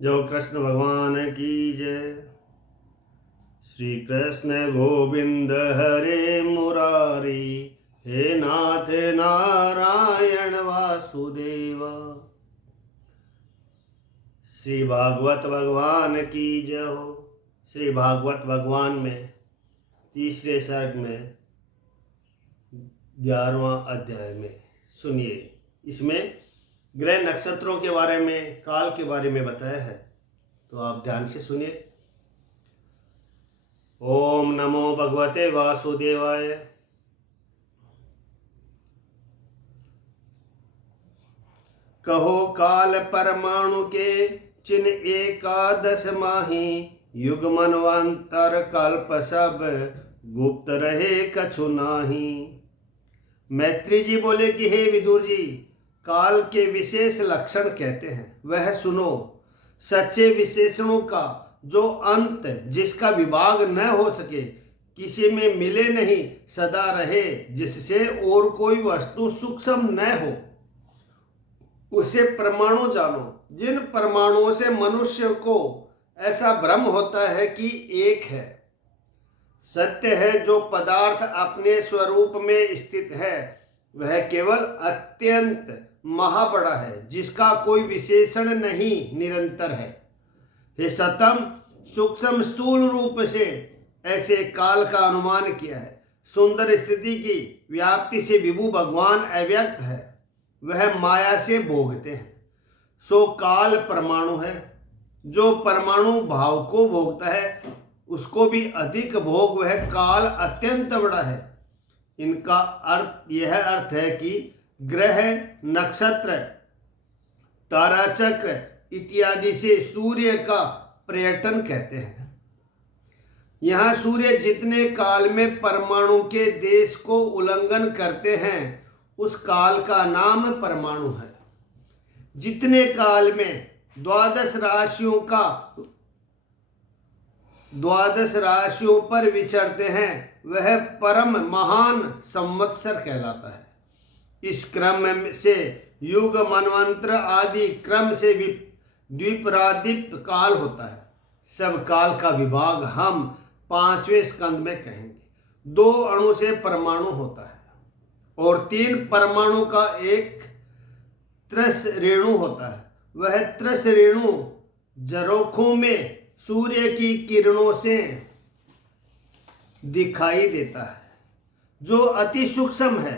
जो कृष्ण भगवान की जय। श्री कृष्ण गोविंद हरे मुरारी, हे नाथ नारायण वासुदेव। श्री भागवत भगवान की जय हो। श्री भागवत भगवान में तीसरे सर्ग में 11वां अध्याय में सुनिए। इसमें ग्रह नक्षत्रों के बारे में, काल के बारे में बताया है, तो आप ध्यान से सुनिए। ओम नमो भगवते वासुदेवाय। कहो काल परमाणु के चिन्ह एकादश माही, युग मनवंतर कल्प सब गुप्त रहे कछु नाही। मैत्री जी बोले कि हे विदुर जी, काल के विशेष लक्षण कहते हैं, वह सुनो। सच्चे विशेषणों का जो अंत, जिसका विभाग न हो सके, किसी में मिले नहीं, सदा रहे, जिससे और कोई वस्तु सूक्ष्म न हो, उसे परमाणु जानो। जिन परमाणुओं से मनुष्य को ऐसा भ्रम होता है कि एक है। सत्य है जो पदार्थ अपने स्वरूप में स्थित है, वह केवल अत्यंत महाबड़ा है, जिसका कोई विशेषण नहीं, निरंतर है। हे सतम, सूक्ष्म स्थूल रूप से ऐसे काल का अनुमान किया है। सुंदर स्थिति की व्याप्ति से विभु भगवान अव्यक्त है, वह माया से भोगते हैं। सो काल परमाणु है। जो परमाणु भाव को भोगता है, उसको भी अधिक भोग वह काल अत्यंत बड़ा है। इनका अर्थ यह अर्थ है कि ग्रह, नक्षत्र, ताराचक्र इत्यादि से सूर्य का पर्यटन कहते हैं। यहाँ सूर्य जितने काल में परमाणु के देश को उल्लंघन करते हैं, उस काल का नाम परमाणु है। जितने काल में 12 राशियों पर विचरते हैं, वह परम महान संवत्सर कहलाता है। इस क्रम से युग, मनवंतर आदि क्रम से द्विपरादीप काल होता है। सब काल का विभाग हम 5वें स्कंद में कहेंगे। 2 अणु से परमाणु होता है और 3 परमाणु का एक त्रस रेणु होता है। वह त्रस रेणु झरोखों में सूर्य की किरणों से दिखाई देता है, जो अति सूक्ष्म है,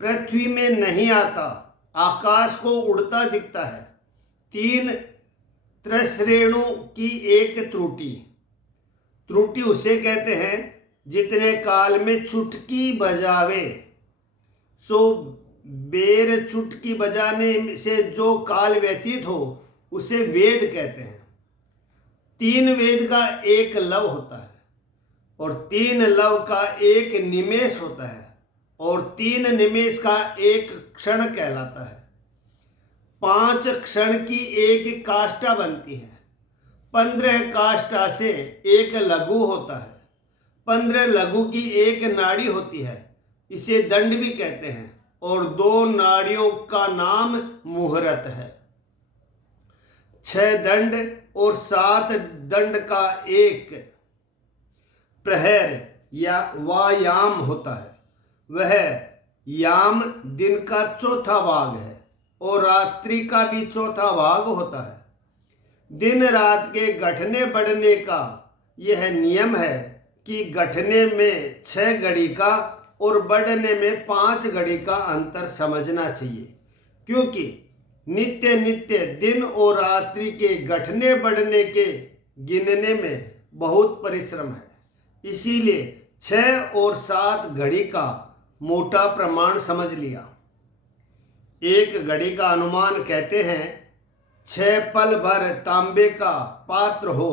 पृथ्वी में नहीं आता, आकाश को उड़ता दिखता है। 3 त्रस रेणु की एक त्रुटि उसे कहते हैं जितने काल में चुटकी बजावे। सो बेर चुटकी बजाने से जो काल व्यतीत हो, उसे वेद कहते हैं। 3 वेद का एक लव होता है और 3 लव का एक निमेष होता है और 3 निमेष का एक क्षण कहलाता है। 5 क्षण की एक काष्ठा बनती है। 15 काष्ठा से एक लघु होता है। 15 लघु की एक नाड़ी होती है, इसे दंड भी कहते हैं, और 2 नाड़ियों का नाम मुहूर्त है। 6 दंड और 7 दंड का एक प्रहर या वायाम होता है। वह याम दिन का चौथा भाग है और रात्रि का भी चौथा भाग होता है। दिन रात के घटने बढ़ने का यह नियम है कि घटने में 6 घड़ी का और बढ़ने में 5 घड़ी का अंतर समझना चाहिए, क्योंकि नित्य नित्य दिन और रात्रि के घटने बढ़ने के गिनने में बहुत परिश्रम है। इसीलिए 6 और 7 घड़ी का मोटा प्रमाण समझ लिया। एक घड़ी का अनुमान कहते हैं 6 पल भर तांबे का पात्र हो,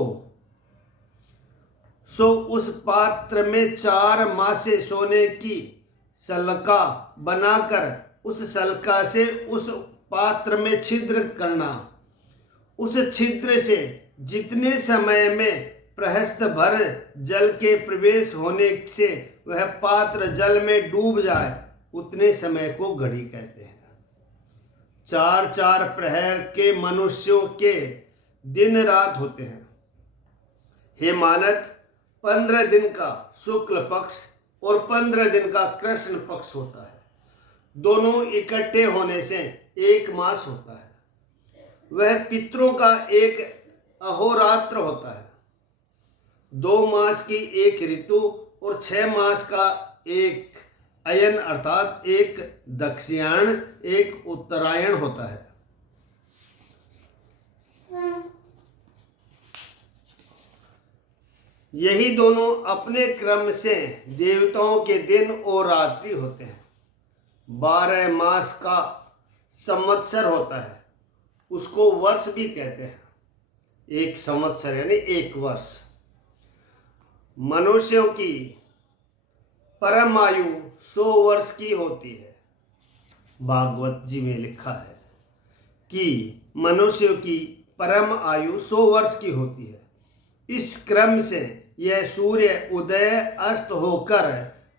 सो उस पात्र में 4 मासे सोने की सलका बनाकर उस सलका से उस पात्र में छिद्र करना। उस छिद्र से जितने समय में प्रहस्त भर जल के प्रवेश होने से वह पात्र जल में डूब जाए, उतने समय को घड़ी कहते हैं। 4-4 प्रहर के मनुष्यों के दिन रात होते हैं। हे मानत, 15 दिन का शुक्ल पक्ष और 15 दिन का कृष्ण पक्ष होता है। दोनों इकट्ठे होने से एक मास होता है। वह पितरों का एक अहोरात्र होता है। 2 मास की एक ऋतु और 6 मास का एक अयन अर्थात एक दक्षिणायन एक उत्तरायण होता है। यही दोनों अपने क्रम से देवताओं के दिन और रात्रि होते हैं। 12 मास का संवत्सर होता है, उसको वर्ष भी कहते हैं। एक संवत्सर यानी एक वर्ष। मनुष्यों की परम आयु 100 वर्ष की होती है। भागवत जी में लिखा है कि मनुष्यों की परम आयु 100 वर्ष की होती है। इस क्रम से यह सूर्य उदय अस्त होकर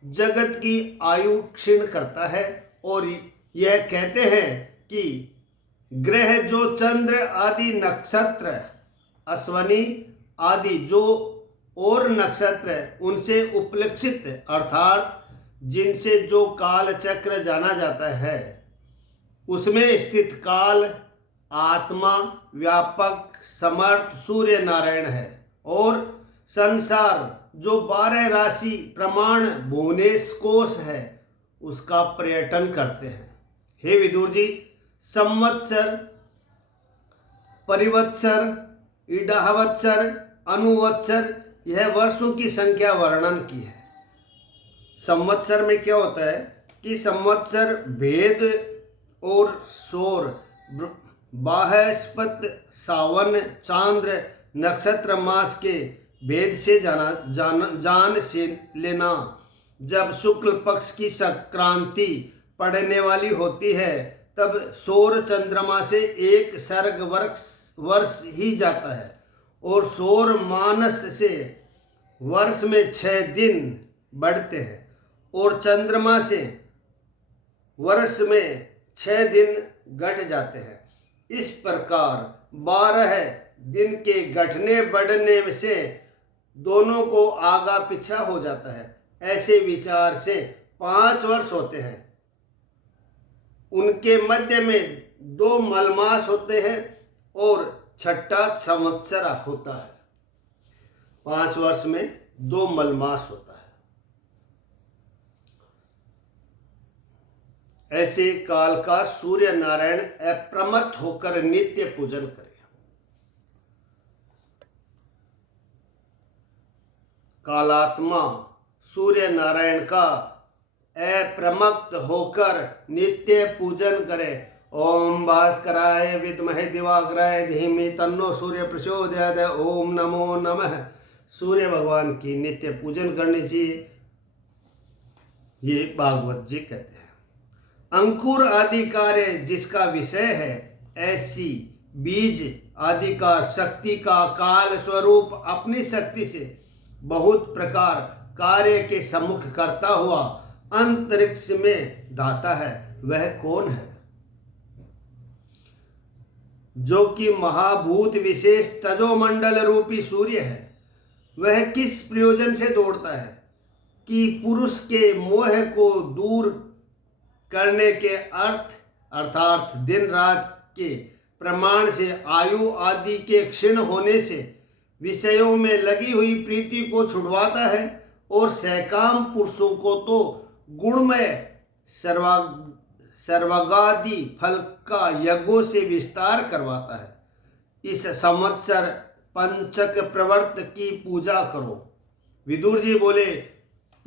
जगत की आयु क्षीण करता है और यह कहते हैं कि ग्रह जो चंद्र आदि नक्षत्र, अश्वनी आदि जो और नक्षत्र उनसे उपलक्षित अर्थात जिनसे जो काल चक्र जाना जाता है, उसमें स्थित काल आत्मा व्यापक समर्थ सूर्य नारायण है और संसार जो 12 राशि प्रमाण भुवनेश कोश है उसका पर्यटन करते हैं। हे विदुर जी, संवत्सर, परिवत्सर, इडाहवत्सर, अनुवत्सर यह वर्षों की संख्या वर्णन की है। संवत्सर में क्या होता है कि संवत्सर भेद और सौर, बाहस्पत, सावन, चांद्र, नक्षत्र मास के भेद से जान से लेना। जब शुक्ल पक्ष की संक्रांति पड़ने वाली होती है तब सौर चंद्रमा से एक सर्ग वर्ष ही जाता है और सौर मानस से वर्ष में 6 दिन बढ़ते हैं और चंद्रमा से वर्ष में 6 दिन घट जाते हैं। इस प्रकार 12 दिन के घटने बढ़ने से दोनों को आगा पीछा हो जाता है। ऐसे विचार से 5 वर्ष होते हैं। उनके मध्य में 2 मलमास होते हैं और 6ठा संवत्सर होता है। 5 वर्ष में 2 मलमास होता है। ऐसे काल का सूर्य नारायण अप्रमत्त होकर नित्य पूजन करें। कालात्मा सूर्य नारायण का अप्रमत्त होकर नित्य पूजन करें। ओम भास्कराय विद्महे दिवाकराय धीमहि तन्नो सूर्य प्रचोदयात्। ओम नमो नमः। सूर्य भगवान की नित्य पूजन करनी चाहिए, ये भागवत जी कहते हैं। अंकुर आदि कार्य जिसका विषय है, ऐसी बीज आदि का शक्ति का काल स्वरूप अपनी शक्ति से बहुत प्रकार कार्य के सम्मुख करता हुआ अंतरिक्ष में दाता है, वह कौन है? जो कि महाभूत विशेष तजोमंडल रूपी सूर्य है। वह किस प्रयोजन से दौड़ता है कि पुरुष के मोह को दूर करने के अर्थात दिन रात के प्रमाण से आयु आदि के क्षीण होने से विषयों में लगी हुई प्रीति को छुड़वाता है और सहकाम पुरुषों को तो गुणमय सर्वगादि फल का यज्ञों से विस्तार करवाता है। इस संवत्सर पंचक प्रवर्त की पूजा करो। विदुर जी बोले,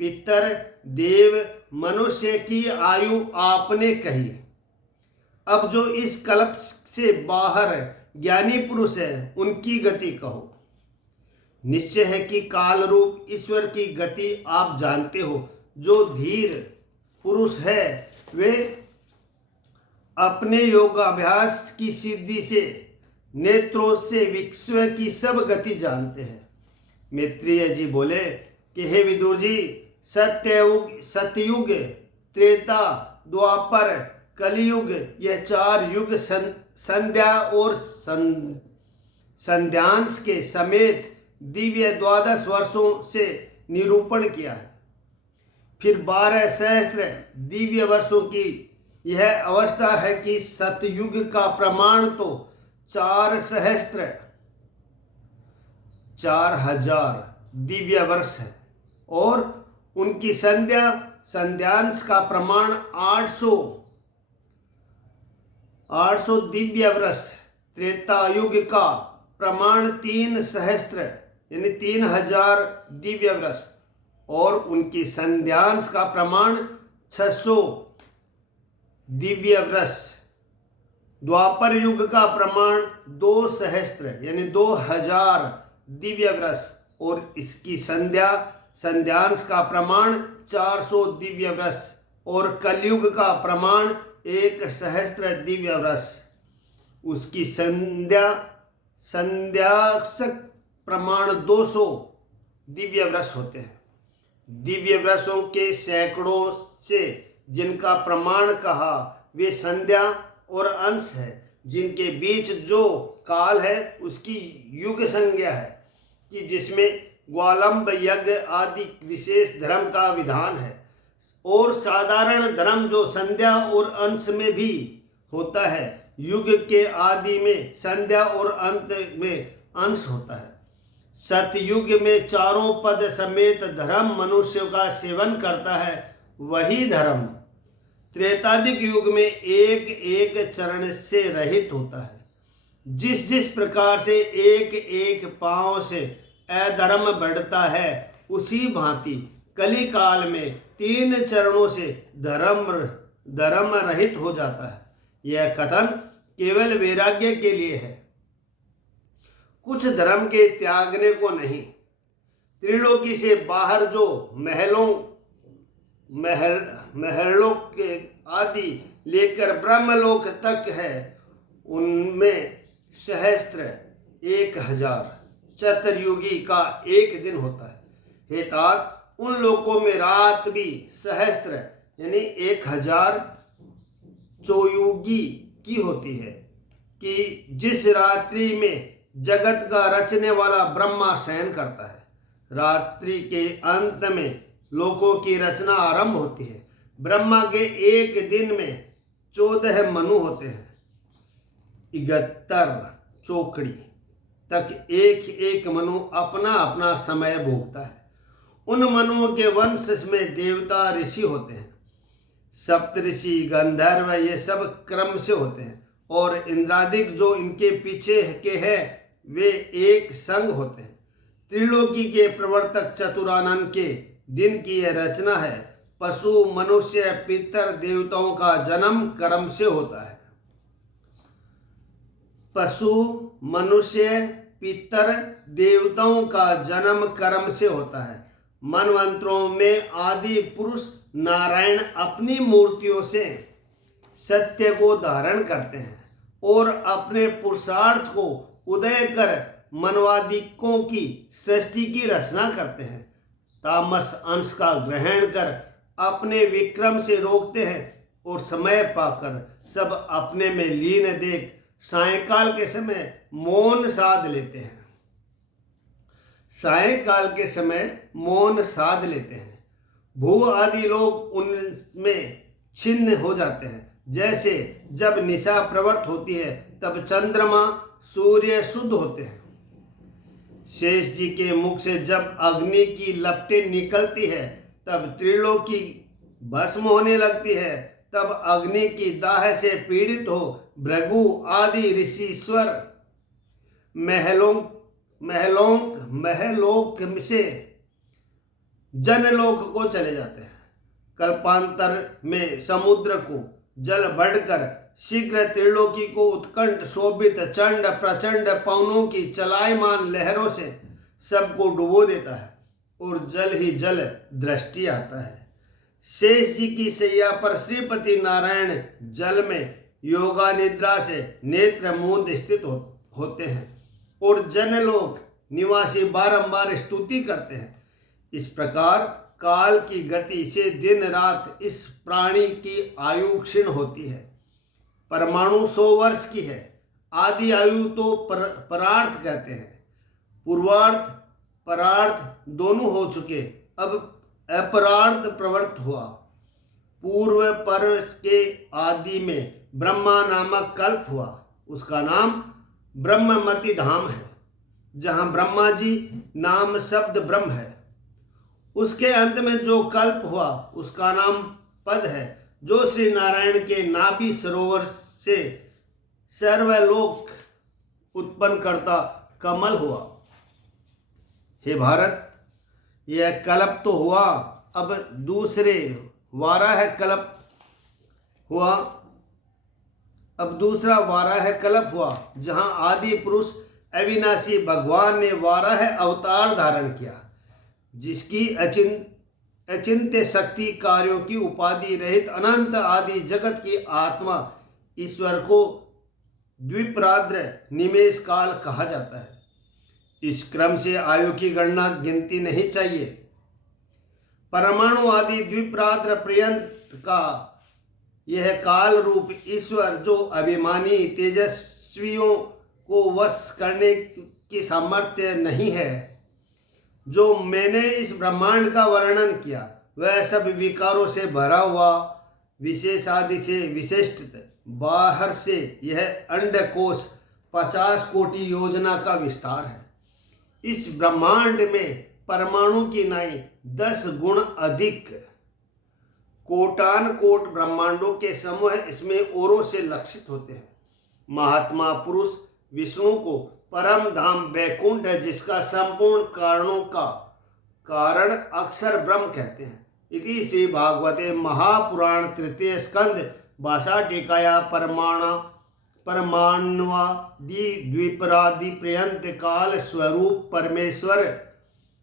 पितर देव मनुष्य की आयु आपने कही, अब जो इस कल्प से बाहर ज्ञानी पुरुष है उनकी गति कहो। निश्चय है कि काल रूप ईश्वर की गति आप जानते हो। जो धीर पुरुष है वे अपने योगाभ्यास की सिद्धि से नेत्रों से विश्व की सब गति जानते हैं। मैत्रेय जी बोले कि हे विदुर जी, सतयुग, त्रेता, द्वापर, कलियुग, यह 4 युग संध्या और संध्यांश के समेत दिव्य 12 वर्षों से निरूपण किया है। फिर 12 सहस्त्र दिव्य वर्षों की यह अवस्था है कि सतयुग का प्रमाण तो 4 सहस्त्र 4000 दिव्य वर्ष है और उनकी संध्यांश का प्रमाण 800 दिव्य वर्ष। त्रेता युग का प्रमाण 3 सहस्त्र यानी 3000 दिव्य वर्ष और उनकी संध्यांश का प्रमाण 600 दिव्य वर्ष। द्वापर युग का प्रमाण 2 सहस्त्र यानी 2000 दिव्य वर्ष और इसकी संध्यांश का प्रमाण 400 दिव्य वर्ष और कलयुग का प्रमाण 1 सहस्त्र दिव्य वर्ष। उसकी संध्यासक प्रमाण 200 दिव्य वर्ष होते हैं। दिव्य वर्षों के सैकड़ों से जिनका प्रमाण कहा वे संध्या और अंश है, जिनके बीच जो काल है उसकी युग संज्ञा है कि जिसमें ग्वालंब यज्ञ आदि विशेष धर्म का विधान है और साधारण धर्म जो संध्या और अंश में भी होता है। युग के आदि में संध्या और अंत में अंश होता है। सतयुग में चारों पद समेत धर्म मनुष्य का सेवन करता है, वही धर्म त्रेतादिक युग में एक एक चरण से रहित होता है। जिस जिस प्रकार से एक एक पांव से अधर्म बढ़ता है उसी भांति कली काल में 3 चरणों से धर्म रहित हो जाता है। यह कथन केवल वैराग्य के लिए है, कुछ धर्म के त्यागने को नहीं। त्रिलोकी से बाहर जो महलों के आदि लेकर ब्रह्मलोक तक है उनमें सहस्त्र 1000 चतुर्युगी का एक दिन होता है। हे तात, उन लोकों में रात भी सहस्त्र यानी 1000 चौयुगी की होती है कि जिस रात्रि में जगत का रचने वाला ब्रह्मा शयन करता है। रात्रि के अंत में लोकों की रचना आरंभ होती है। ब्रह्मा के एक दिन में 14 मनु होते हैं। 71 चौकड़ी तक एक एक मनु अपना अपना समय भोगता है। उन मनुओं के वंश में देवता ऋषि होते हैं। सप्तऋषि गंधर्व ये सब क्रम से होते हैं और इंद्रादिक जो इनके पीछे के हैं वे एक संग होते हैं। त्रिलोकी के प्रवर्तक चतुरानन के दिन की यह रचना है। पशु मनुष्य पितर देवताओं का जन्म कर्म से होता है। पशु मनुष्य पितर देवताओं का जन्म कर्म से होता है। मनवंतरों में आदि पुरुष नारायण अपनी मूर्तियों से सत्य को धारण करते हैं और अपने पुरुषार्थ को उदय कर मनवादिकों की सृष्टि की रचना करते हैं। तामस अंश का ग्रहण कर अपने विक्रम से रोकते हैं और समय पाकर सब अपने में लीन देख सायंकाल के समय मौन साध लेते हैं। सायंकाल के समय मौन साध लेते हैं। भू आदि लोग उनमें छिन्न हो जाते हैं। जैसे जब निशा प्रवृत्त होती है तब चंद्रमा सूर्य शुद्ध होते हैं। शेष जी के मुख से जब अग्नि की लपटें निकलती है तब त्रिलोकी भस्म होने लगती है। तब अग्नि की दाह से पीड़ित हो भृगु आदि ऋषिश्वर महलोक से जनलोक को चले जाते हैं। कल्पांतर में समुद्र को जल बढ़कर शीघ्र त्रिलोकी को उत्कंठ शोभित चंड प्रचंड पवनों की चलायमान लहरों से सबको डुबो देता है और जल ही जल दृष्टि आता है। शेष जी की सैया पर श्रीपति नारायण जल में योगा निद्रा से नेत्र मूंद स्थित होते हैं और जनलोक निवासी बारंबार स्तुति करते हैं। इस प्रकार काल की गति से दिन रात इस प्राणी की आयु क्षीण होती है। परमाणु 100 वर्ष की है, आदि आयु तो परार्थ कहते हैं। पूर्वार्थ परार्थ दोनों हो चुके, अब अपरार्थ प्रवृत्त हुआ। पूर्व पर के आदि में ब्रह्मा नामक कल्प हुआ, उसका नाम ब्रह्ममति धाम है, जहाँ ब्रह्मा जी नाम शब्द ब्रह्म है। उसके अंत में जो कल्प हुआ उसका नाम पद है, जो श्री नारायण के नाभि सरोवर से सर्वलोक उत्पन्न करता कमल हुआ। हे भारत, यह कल्प तो हुआ, अब दूसरे वाराह कल्प हुआ, अब दूसरा वाराह कल्प हुआ, जहां आदि पुरुष अविनाशी भगवान ने वाराह अवतार धारण किया, जिसकी अचिंत्य शक्ति कार्यों की उपाधि रहित अनंत आदि जगत की आत्मा ईश्वर को द्विप्राद्र निमेष काल कहा जाता है। इस क्रम से आयु की गणना गिनती नहीं चाहिए। परमाणु आदि द्विप्राद्र पर्यंत का यह काल रूप ईश्वर, जो अभिमानी तेजस्वियों को वश करने की सामर्थ्य नहीं है, जो मैंने इस ब्रह्मांड का वर्णन किया, वह सब विकारों से भरा हुआ, विशेषादि से विशिष्ट, बाहर से यह अंडकोश 50 कोटि योजना का विस्तार है। इस ब्रह्मांड में परमाणु की नाई 10 गुण अधिक कोटान कोट ब्रह्मांडों के समूह इसमें औरों से लक्षित होते हैं। महात्मा पुरुष विष्णु को परम धाम वैकुंठ है, जिसका संपूर्ण कारणों का कारण अक्षर ब्रह्म कहते हैं। इति श्री भागवते महापुराण तृतीय स्कंद भाषा टीकाया परमाण्वादि द्विपरादि पर्यंत काल स्वरूप परमेश्वर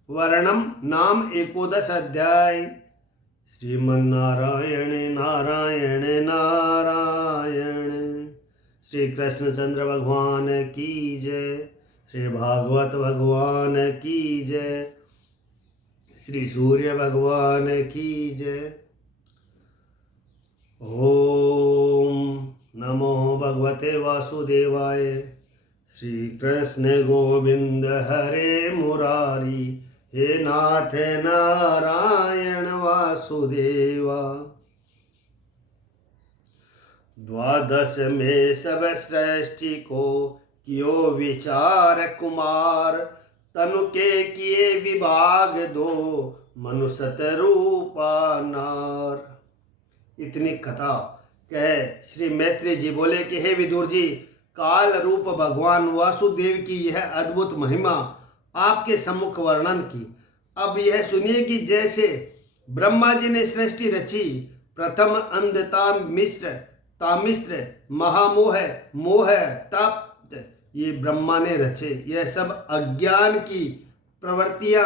वर्णम नाम 11 अध्याय। श्रीमन्नारायण नारायण नारायण। श्री कृष्णचंद्र भगवान की जय। श्री भागवत भगवान की जय। श्री सूर्य भगवान की जय। ओम नमो भगवते वासुदेवाय। श्री कृष्ण गोविंद हरे मुरारी। हे नाथ नारायण वासुदेवा। 12 में सब सृष्टि को कियो विचार कुमार। तनु के किए विभाग दो मनुष्यत रूपा नार। इतनी कथा कह श्री मैत्री जी बोले कि हे विदुर जी, काल रूप भगवान वासुदेव की यह अद्भुत महिमा आपके सम्मुख वर्णन की। अब यह सुनिए कि जैसे ब्रह्मा जी ने सृष्टि रची, प्रथम अंधता मिश्र तामिश्र महामोह मोह तप्त ये ब्रह्मा ने रचे। यह सब अज्ञान की प्रवृत्तियां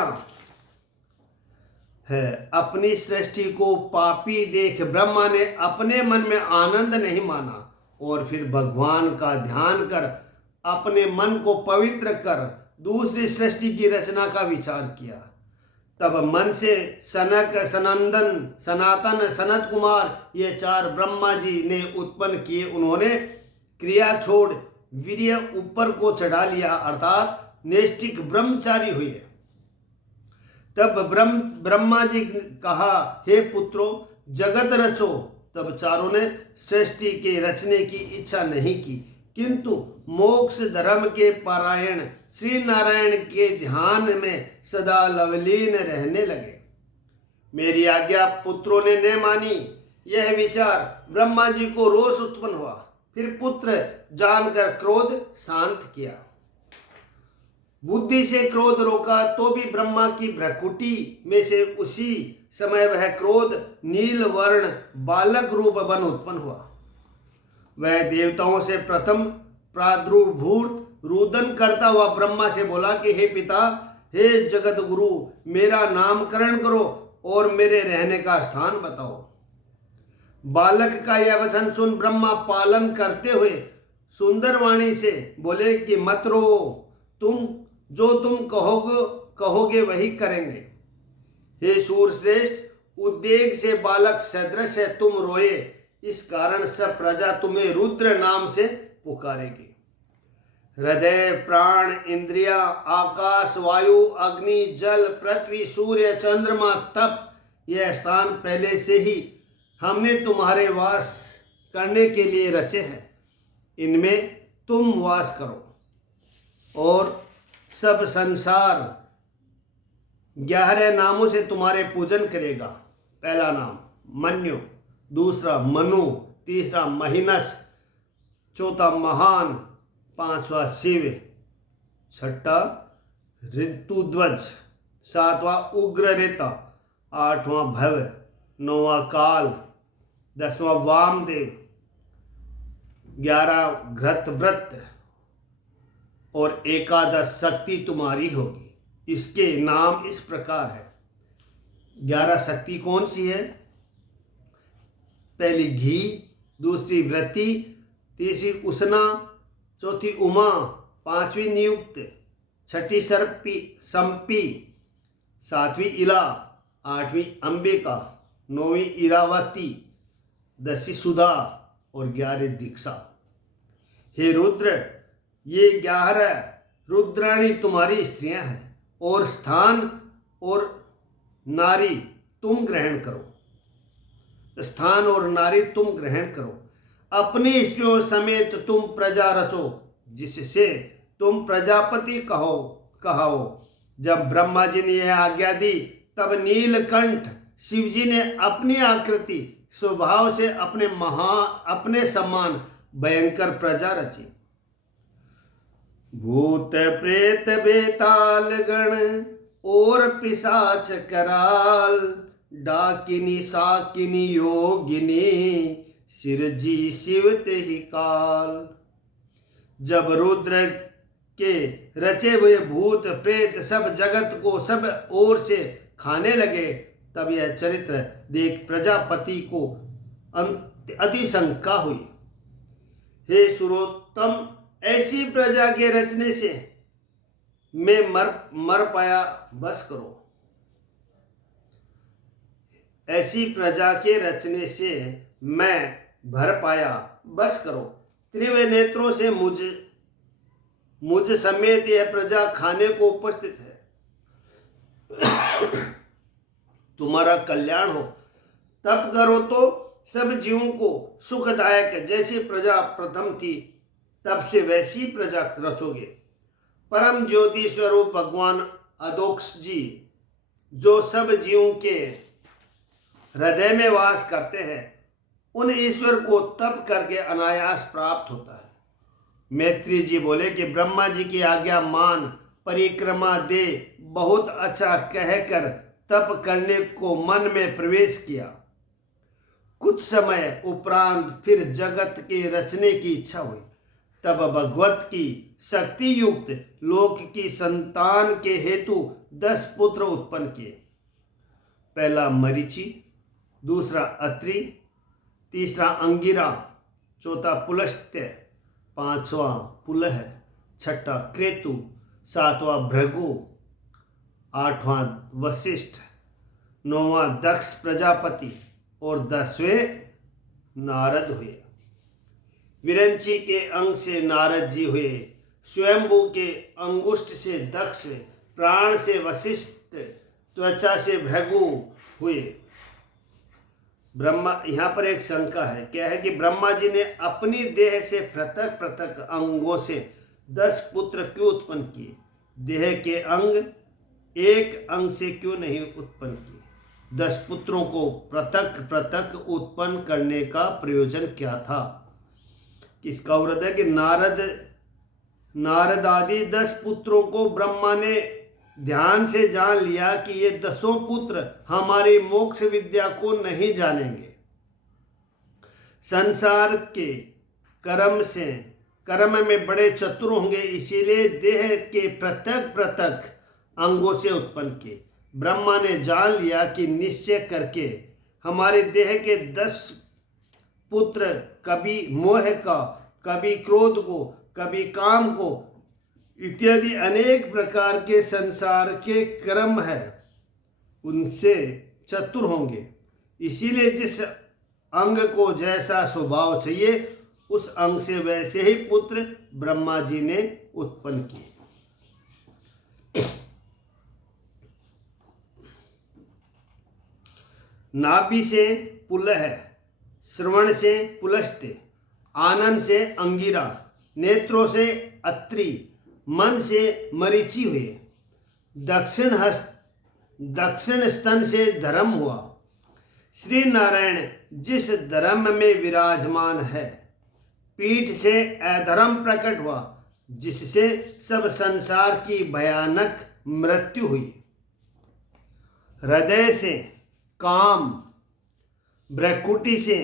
है। अपनी सृष्टि को पापी देख ब्रह्मा ने अपने मन में आनंद नहीं माना और फिर भगवान का ध्यान कर अपने मन को पवित्र कर दूसरी सृष्टि की रचना का विचार किया। तब मन से सनक सनंदन सनातन सनत कुमार ये 4 ब्रह्मा जी ने उत्पन्न किए। उन्होंने क्रिया छोड़ वीर्य ऊपर को चढ़ा लिया, अर्थात नैष्ठिक ब्रह्मचारी हुए। तब ब्रह्मा जी कहा, हे पुत्रो जगत रचो। तब चारों ने सृष्टि के रचने की इच्छा नहीं की, किंतु मोक्ष धर्म के पारायण श्री नारायण के ध्यान में सदा लवलीन रहने लगे। मेरी आज्ञा पुत्रों ने न मानी। यह विचार ब्रह्मा जी को रोष उत्पन्न हुआ। फिर पुत्र जानकर क्रोध शांत किया। बुद्धि से क्रोध रोका तो भी ब्रह्मा की भ्रकुटी में से उसी समय वह क्रोध नील वर्ण बालक रूप बन उत्पन्न हुआ। वह देवताओं से प्रथम प्रादुर्भूत रुदन करता हुआ ब्रह्मा से बोला कि हे पिता, हे जगत गुरु, मेरा नामकरण करो और मेरे रहने का स्थान बताओ। बालक का यह वचन सुन ब्रह्मा पालन करते हुए सुंदर वाणी से बोले कि मत रो, तुम कहोगे वही करेंगे। हे सूर श्रेष्ठ, उद्वेग से बालक सदृश है तुम रोए, इस कारण सब प्रजा तुम्हें रुद्र नाम से पुकारेगी। हृदय, प्राण, इंद्रिया, आकाश, वायु, अग्नि, जल, पृथ्वी, सूर्य, चंद्रमा, तप, यह स्थान पहले से ही हमने तुम्हारे वास करने के लिए रचे हैं। इनमें तुम वास करो और सब संसार 11 नामों से तुम्हारे पूजन करेगा। पहला नाम मन्यु, दूसरा मनु, तीसरा महिनस, चौथा महान, पांचवा शिव, छठा ऋतुध्वज, सातवां उग्ररेता, आठवां भव, नौवां काल, 10वां वामदेव, 11 घृतव्रत और 11 शक्ति तुम्हारी होगी। इसके नाम इस प्रकार है। 11 शक्ति कौन सी है? पहली घी, दूसरी व्रति, तीसरी उष्णा, चौथी उमा, पांचवी नियुक्त, छठी संपी, सातवीं इला, आठवीं अंबिका, नौवीं इरावती, 10वीं सुधा और 11 दीक्षा। हे रुद्र, ये 11 रुद्राणी तुम्हारी स्त्रियां हैं और स्थान और नारी तुम ग्रहण करो। स्थान और नारी तुम ग्रहण करो। अपनी स्त्रियों समेत तुम प्रजा रचो, जिससे तुम प्रजापति कहो। जब ब्रह्मा जी ने यह आज्ञा दी तब नीलकंठ शिवजी ने अपनी आकृति स्वभाव से अपने समान भयंकर प्रजा रची। भूत प्रेत बेताल गण और पिशाच कराल, डाकिनी साकिनी योगिनी, सिरजी शिव तेहि काल। जब रुद्र के रचे हुए भूत प्रेत सब जगत को सब ओर से खाने लगे, तब यह चरित्र देख प्रजापति को अति शंका हुई। हे सुरोत्तम, ऐसी प्रजा के रचने से मैं मर पाया, बस करो। ऐसी प्रजा के रचने से मैं भर पाया, बस करो। त्रिवे नेत्रों से मुझ समेत यह प्रजा खाने को उपस्थित है। तुम्हारा कल्याण हो, तप करो तो सब जीवों को सुखदायक जैसी प्रजा प्रथम थी, तब से वैसी प्रजा रचोगे। परम ज्योति स्वरूप भगवान अधोक्ष जी, जो सब जीवों के हृदय में वास करते हैं, उन ईश्वर को तप करके अनायास प्राप्त होता है। मैत्री जी बोले कि ब्रह्मा जी की आज्ञा मान, परिक्रमा दे, बहुत अच्छा कहकर तप करने को मन में प्रवेश किया। कुछ समय उपरांत फिर जगत के रचने की इच्छा हुई। तब भगवत की शक्ति युक्त लोक की संतान के हेतु 10 पुत्र उत्पन्न किए। पहला मरीचि, दूसरा अत्रि, तीसरा अंगिरा, चौथा पुलस्त्य, पांचवा पुलह, छठा क्रेतु, सातवां भृगु, आठवां वशिष्ठ, नौवां दक्ष प्रजापति और 10वें नारद हुए। विरंची के अंग से नारद जी हुए, स्वयंभू के अंगुष्ठ से दक्ष, प्राण से वशिष्ठ, त्वचा से भृगु हुए। ब्रह्मा, यहाँ पर एक शंका है, क्या है कि ब्रह्मा जी ने अपनी देह से पृथक पृथक अंगों से 10 पुत्र क्यों उत्पन्न किए? देह के अंग एक अंग से क्यों नहीं उत्पन्न किए? 10 पुत्रों को पृथक पृथक उत्पन्न करने का प्रयोजन क्या था? किसका व्रत है कि नारद आदि 10 पुत्रों को ब्रह्मा ने ध्यान से जान लिया कि ये 10 पुत्र हमारी मोक्ष विद्या को नहीं जानेंगे, संसार के कर्म में बड़े चतुर होंगे, इसीलिए देह के पृथक पृथक अंगों से उत्पन्न किए। ब्रह्मा ने जान लिया कि निश्चय करके हमारे देह के 10 पुत्र कभी मोह का, कभी क्रोध को, कभी काम को इत्यादि अनेक प्रकार के संसार के कर्म है, उनसे चतुर होंगे। इसीलिए जिस अंग को जैसा स्वभाव चाहिए, उस अंग से वैसे ही पुत्र ब्रह्मा जी ने उत्पन्न किए। नाभि से पुलह, श्रवण से पुलस्त्य, आनंद से अंगिरा, नेत्रों से अत्रि, मन से मरीचि हुए, दक्षिण स्तन से धर्म हुआ। श्री नारायण जिस धर्म में विराजमान है, पीठ से अधर्म प्रकट हुआ, जिससे सब संसार की भयानक मृत्यु हुई। हृदय से काम, भ्रकुटी से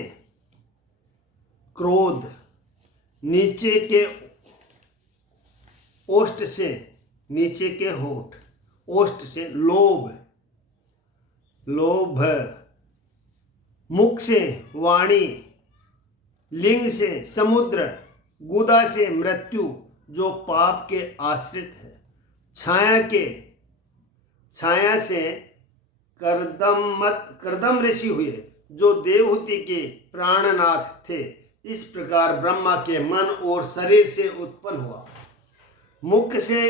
क्रोध, नीचे के ओष्ठ से, नीचे के होठ, ओष्ठ से लोभ, मुख से वाणी, लिंग से समुद्र, गुदा से मृत्यु जो पाप के आश्रित है, छाया से कर्दम ऋषि हुए जो देवहूति के प्राणनाथ थे। इस प्रकार ब्रह्मा के मन और शरीर से उत्पन्न हुआ। मुख से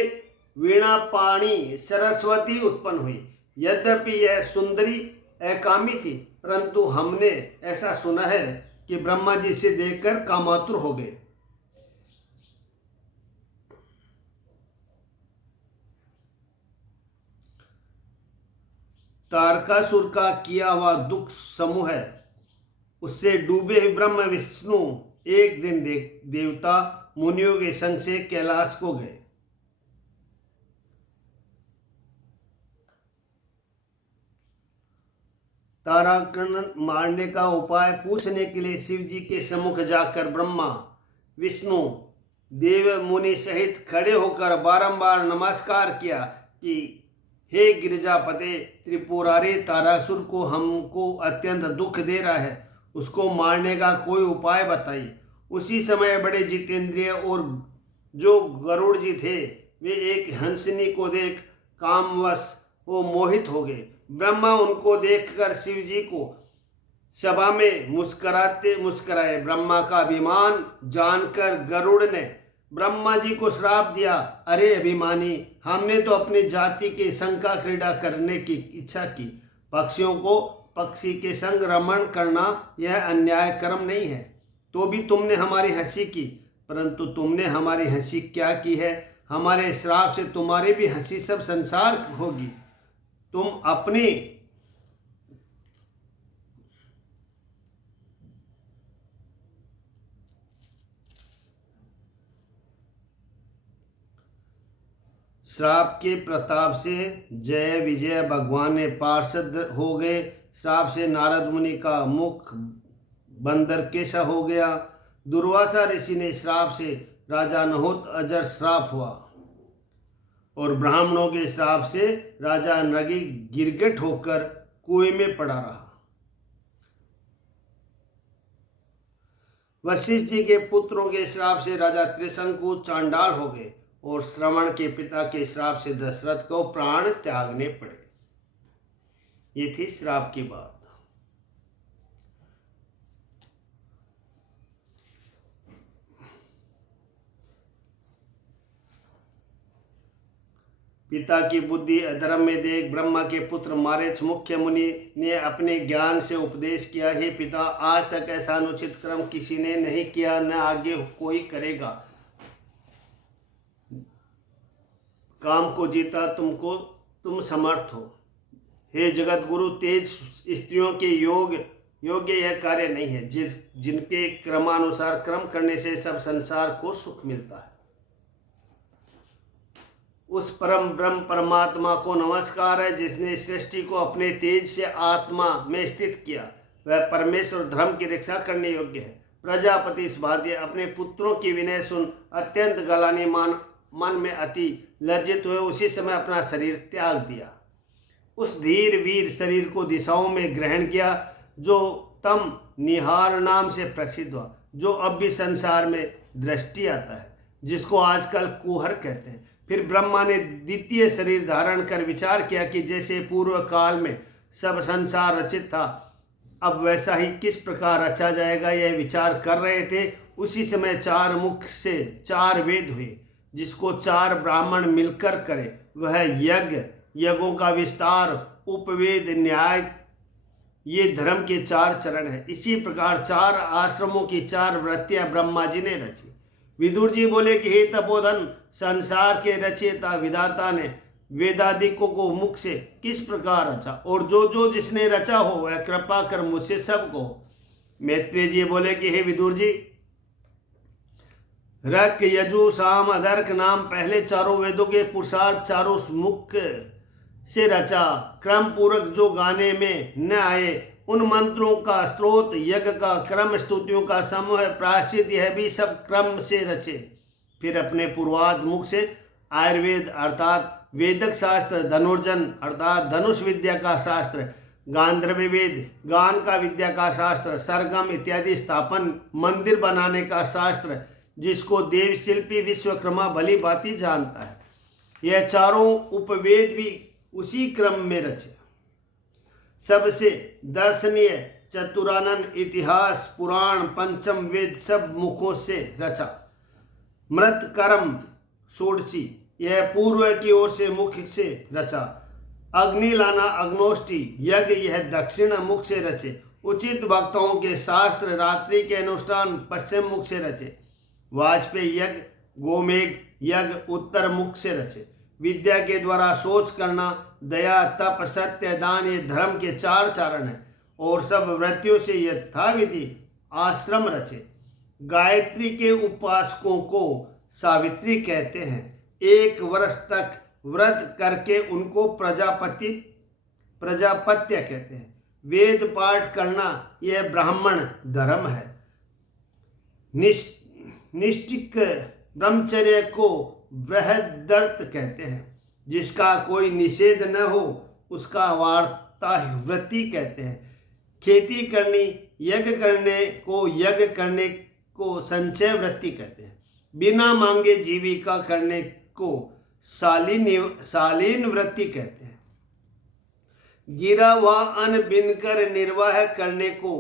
वीणा पाणी सरस्वती उत्पन्न हुई। यद्यपि यह सुंदरी अकामी थी, परंतु हमने ऐसा सुना है कि ब्रह्मा जी से देखकर कामातुर हो गए। तारकासुर का किया हुआ दुख समूह है, उससे डूबे हुए ब्रह्म विष्णु एक दिन देवता मुनियों के संग से कैलाश को गए। तारागण मारने का उपाय पूछने के लिए शिव जी के सम्मुख जाकर ब्रह्मा विष्णु देव मुनि सहित खड़े होकर बारंबार नमस्कार किया कि हे गिरिजापते त्रिपुरारी, तारासुर को हमको अत्यंत दुख दे रहा है, उसको मारने का कोई उपाय बताइए। उसी समय बड़े जितेंद्रिय और जो गरुड़ जी थे, वे एक हंसनी को देख कामवश वो मोहित हो गए। ब्रह्मा उनको देखकर शिव जी को सभा में मुस्कराए। ब्रह्मा का अभिमान जानकर गरुड़ ने ब्रह्मा जी को श्राप दिया, अरे अभिमानी, हमने तो अपनी जाति के संग का क्रीड़ा करने की इच्छा की। पक्षियों को पक्षी के संग रमण करना यह अन्याय कर्म नहीं है, तो भी तुमने हमारी हंसी की। परंतु तुमने हमारी हंसी क्या की है? हमारे श्राप से तुम्हारी भी हंसी सब संसार होगी। तुम अपनी श्राप के प्रताप से जय विजय भगवान ने पार्षद हो गए। श्राप से नारद मुनि का मुख बंदर कैसा हो गया। दुर्वासा ऋषि ने श्राप से राजा नहुत अजर श्राप हुआ और ब्राह्मणों के श्राप से राजा नगी गिरगिट होकर कुएं में पड़ा रहा। वशिष्ठ जी के पुत्रों के श्राप से राजा त्रिशंकु चांडाल हो गए और श्रवण के पिता के श्राप से दशरथ को प्राण त्यागने पड़े। ये थी श्राप की बात। पिता की बुद्धि अधर्म में देख ब्रह्मा के पुत्र मारीच मुख्य मुनि ने अपने ज्ञान से उपदेश किया, हे पिता, आज तक ऐसा अनुचित कर्म किसी ने नहीं किया, न आगे कोई करेगा। काम को जीता तुम समर्थ हो। हे जगत गुरु, तेज स्त्रियों के योग्य यह कार्य नहीं है, जिनके क्रमानुसार कर्म करने से सब संसार को सुख मिलता है। उस परम ब्रह्म परमात्मा को नमस्कार है, जिसने सृष्टि को अपने तेज से आत्मा में स्थित किया। वह परमेश्वर धर्म की रक्षा करने योग्य है। प्रजापति इस भांति अपने पुत्रों की विनय सुन अत्यंत गलानी मन में अति लज्जित हुए उसी समय अपना शरीर त्याग दिया। उस धीर वीर शरीर को दिशाओं में ग्रहण किया, जो तम निहार नाम से प्रसिद्ध हुआ, जो अब भी संसार में दृष्टि आता है, जिसको आजकल कुहर कहते हैं। फिर ब्रह्मा ने द्वितीय शरीर धारण कर विचार किया कि जैसे पूर्व काल में सब संसार रचित था, अब वैसा ही किस प्रकार रचा जाएगा। यह विचार कर रहे थे उसी समय 4 मुख से 4 वेद हुए, जिसको 4 ब्राह्मण मिलकर करे वह यज्ञ, यज्ञों का विस्तार, उपवेद, न्याय, ये धर्म के 4 चरण हैं। इसी प्रकार 4 आश्रमों की 4 वृत्तियां ब्रह्मा जी ने रची। विदुर जी बोले कि हे तपोधन, संसार के रचयिता विधाता ने वेदादिकों को मुख से किस प्रकार रचा, और जो जो जिसने रचा हो वह कृपा कर मुझसे सबको। मैत्रेय जी बोले कि हे विदुर जी, रक, यजु, साम, अदर्क नाम पहले 4 वेदों के पुरुषार्थ 4 मुख से रचा। क्रम पूर्वक जो गाने में न आए उन मंत्रों का स्त्रोत, यज्ञ का क्रम, स्तुतियों का समूह, प्रायश्चित, यह भी सब क्रम से रचे। फिर अपने पूर्वाध मुख से आयुर्वेद अर्थात वेदक शास्त्र, धनुर्जन अर्थात धनुष विद्या का शास्त्र, गांधर्व वेद गान का विद्या का शास्त्र, सरगम इत्यादि स्थापन मंदिर बनाने का शास्त्र, जिसको देव शिल्पी विश्वकर्मा भली भांति जानता है। यह 4 उपवेद भी उसी क्रम में रचे। सबसे दर्शनीय चतुरानन इतिहास, पुराण, पंचम वेद सब मुखों से रचा। मृत कर्म षोडशी, यह पूर्व की ओर से मुख से रचा। अग्निलाना अग्नोष्ठी यज्ञ, यह दक्षिण मुख से रचे। उचित वक्ताओं के शास्त्र, रात्रि के अनुष्ठान पश्चिम मुख से रचे। वाजपेयी यज्ञ, गोमेघ यज्ञ उत्तर मुख से रचे। विद्या के द्वारा सोच करना, दया, तप, सत्य, दान, ये धर्म के 4 चरण हैं, और सब वृत्तियों से यथाविधि आश्रम रचे। गायत्री के उपासकों को सावित्री कहते हैं। 1 वर्ष तक व्रत करके उनको प्रजापत्य कहते हैं। वेद पाठ करना यह ब्राह्मण धर्म है। निष्ठिक ब्रह्मचर्य को बृहदर्थ कहते हैं। जिसका कोई निषेध न हो उसका वार्ता वृत्ति कहते हैं। खेती करनी, यज्ञ करने को संचय वृत्ति कहते हैं। बिना मांगे जीविका करने को शालीन वृत्ति कहते हैं। गिरा व अन्न बिनकर निर्वाह करने को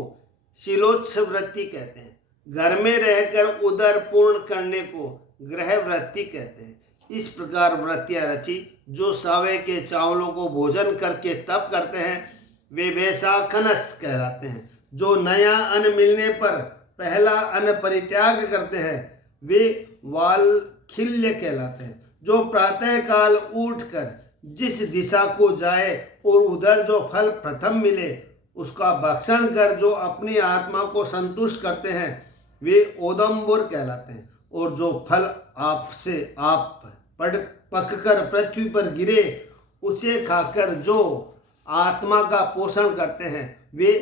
शिलोत्स वृत्ति कहते हैं। घर में रहकर उदर पूर्ण करने को गृह वृत्ति कहते हैं। इस प्रकार वृत्तियां रची। जो सावे के चावलों को भोजन करके तप करते हैं वे वैशाखनस कहलाते हैं। जो नया अन्न मिलने पर पहला अन्न परित्याग करते हैं वे वालखिल्य कहलाते हैं। जो प्रातः काल उठकर जिस दिशा को जाए और उधर जो फल प्रथम मिले उसका भक्षण कर जो अपनी आत्मा को संतुष्ट करते हैं वे ओदम्बुर कहलाते हैं। और जो फल आप पककर पृथ्वी पर गिरे उसे खाकर जो आत्मा का पोषण करते हैं वे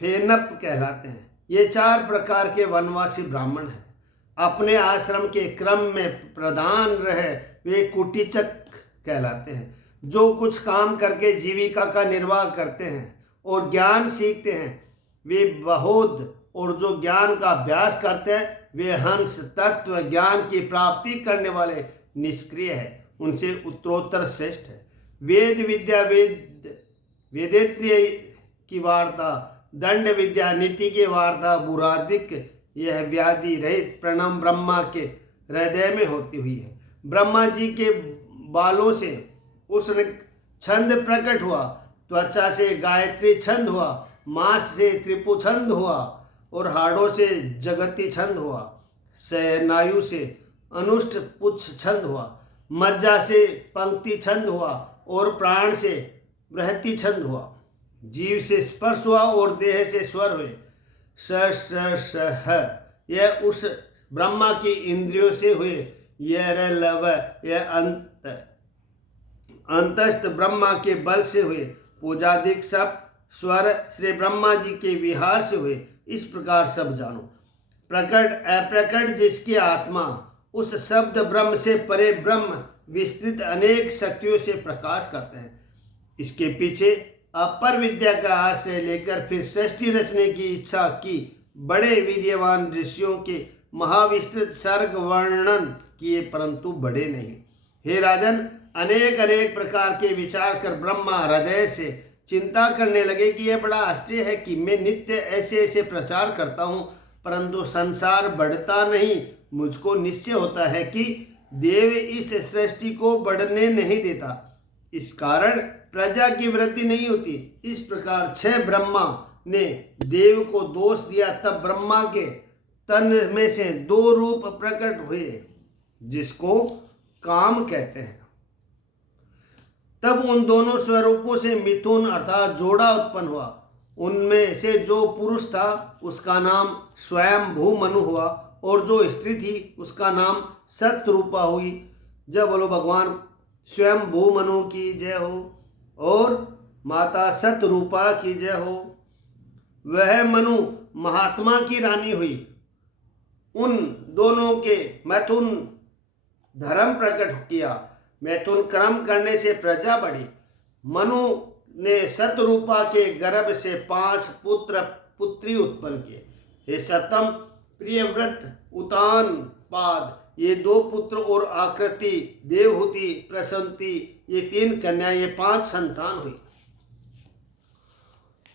फेनप कहलाते हैं। ये 4 प्रकार के वनवासी ब्राह्मण हैं। अपने आश्रम के क्रम में प्रधान रहे वे कुटीचक कहलाते हैं। जो कुछ काम करके जीविका का निर्वाह करते हैं और ज्ञान सीखते हैं वे बहोध, और जो ज्ञान का अभ्यास करते हैं वे हंस। तत्व ज्ञान की प्राप्ति करने वाले निष्क्रिय है, उनसे उत्तरोत्तर श्रेष्ठ है। वेद विद्या वेदेत्रिय की वार्ता, दंड विद्या नीति की वार्ता, बुरादिक यह व्याधि रहित प्रणम ब्रह्मा के हृदय में होती हुई है। ब्रह्मा जी के बालों से उष्ण छंद प्रकट हुआ, त्वचा से गायत्री छंद हुआ, मांस से त्रिपु छंद हुआ और हाड़ों से जगती छंद हुआ। स्नायु से अनुष्ठ पुच्छ छंद हुआ, मज्जा से पंक्ति छंद हुआ और प्राण से बृहति छंद हुआ। जीव से स्पर्श हुआ और देह से स्वर हुए। स यह उस ब्रह्मा की इंद्रियों से हुए। यह लव यह अंतस्थ ब्रह्मा के बल से हुए। पूजादिक सब स्वर श्री ब्रह्मा जी के विहार से हुए। इस प्रकार सब जानो। प्रकट अप्रकट जिसकी आत्मा उस शब्द ब्रह्म से परे ब्रह्म विस्तृत अनेक शक्तियों से प्रकाश करते हैं। इसके पीछे अपर विद्या का आश्रय लेकर फिर सृष्टि रचने की इच्छा की बड़े विद्यावान ऋषियों के महाविस्तृत सर्ग वर्णन किए, परंतु बड़े नहीं। हे राजन, अनेक अनेक प्रकार के विचार कर ब्रह्मा हृदय से चिंता करने लगे कि यह बड़ा आश्चर्य है कि मैं नित्य ऐसे ऐसे प्रचार करता हूँ, परंतु संसार बढ़ता नहीं। मुझको निश्चय होता है कि देव इस सृष्टि को बढ़ने नहीं देता, इस कारण प्रजा की वृद्धि नहीं होती। इस प्रकार 6 ब्रह्मा ने देव को दोष दिया। तब ब्रह्मा के तन में से 2 रूप प्रकट हुए, जिसको काम कहते हैं। तब उन दोनों स्वरूपों से मिथुन अर्थात जोड़ा उत्पन्न हुआ। उनमें से जो पुरुष था उसका नाम स्वयं भू मनु हुआ, और जो स्त्री थी उसका नाम सतरूपा हुई। जय बोलो भगवान स्वयं भू मनु की जय हो और माता सतरूपा की जय हो। वह मनु महात्मा की रानी हुई। उन दोनों के मैथुन धर्म प्रकट किया। मैथुन कर्म करने से प्रजा बढ़ी। मनु ने सतरूपा के गर्भ से 5 पुत्र पुत्री उत्पन्न किए। हे सतम प्रियव्रत उतान पाद, ये 2 पुत्र और आकृति देवहूति प्रसंति, ये 3 कन्या, ये 5 संतान हुई।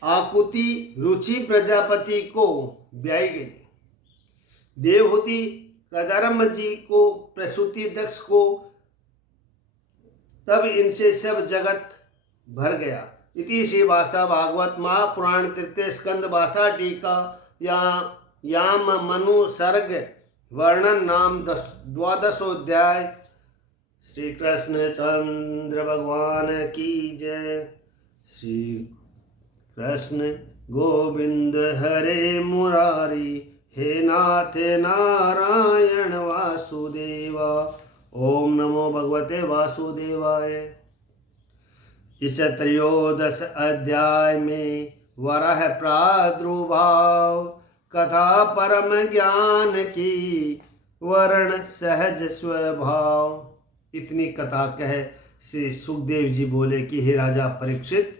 आकुति रुचि प्रजापति को ब्याई गई। देवहूति कदर्म जी को, प्रसूति दक्ष को। तब इनसे सब जगत भर गया। इति श्री भाषा भागवत महापुराण तृतीय स्कंद भाषा टीका याम मनु सर्ग वर्णन नाम 12वां। श्री कृष्ण चंद्र भगवान की जय। श्री कृष्ण गोविंद हरे मुरारी, हे नाथ नारायण वासुदेवा। ओम नमो भगवते वासुदेवाय। इस 13 अध्याय में वराह प्रादुर्भाव, कथा परम ज्ञान की, वर्ण सहज स्वभाव। इतनी कथा कह श्री सुखदेव जी बोले कि हे राजा परीक्षित,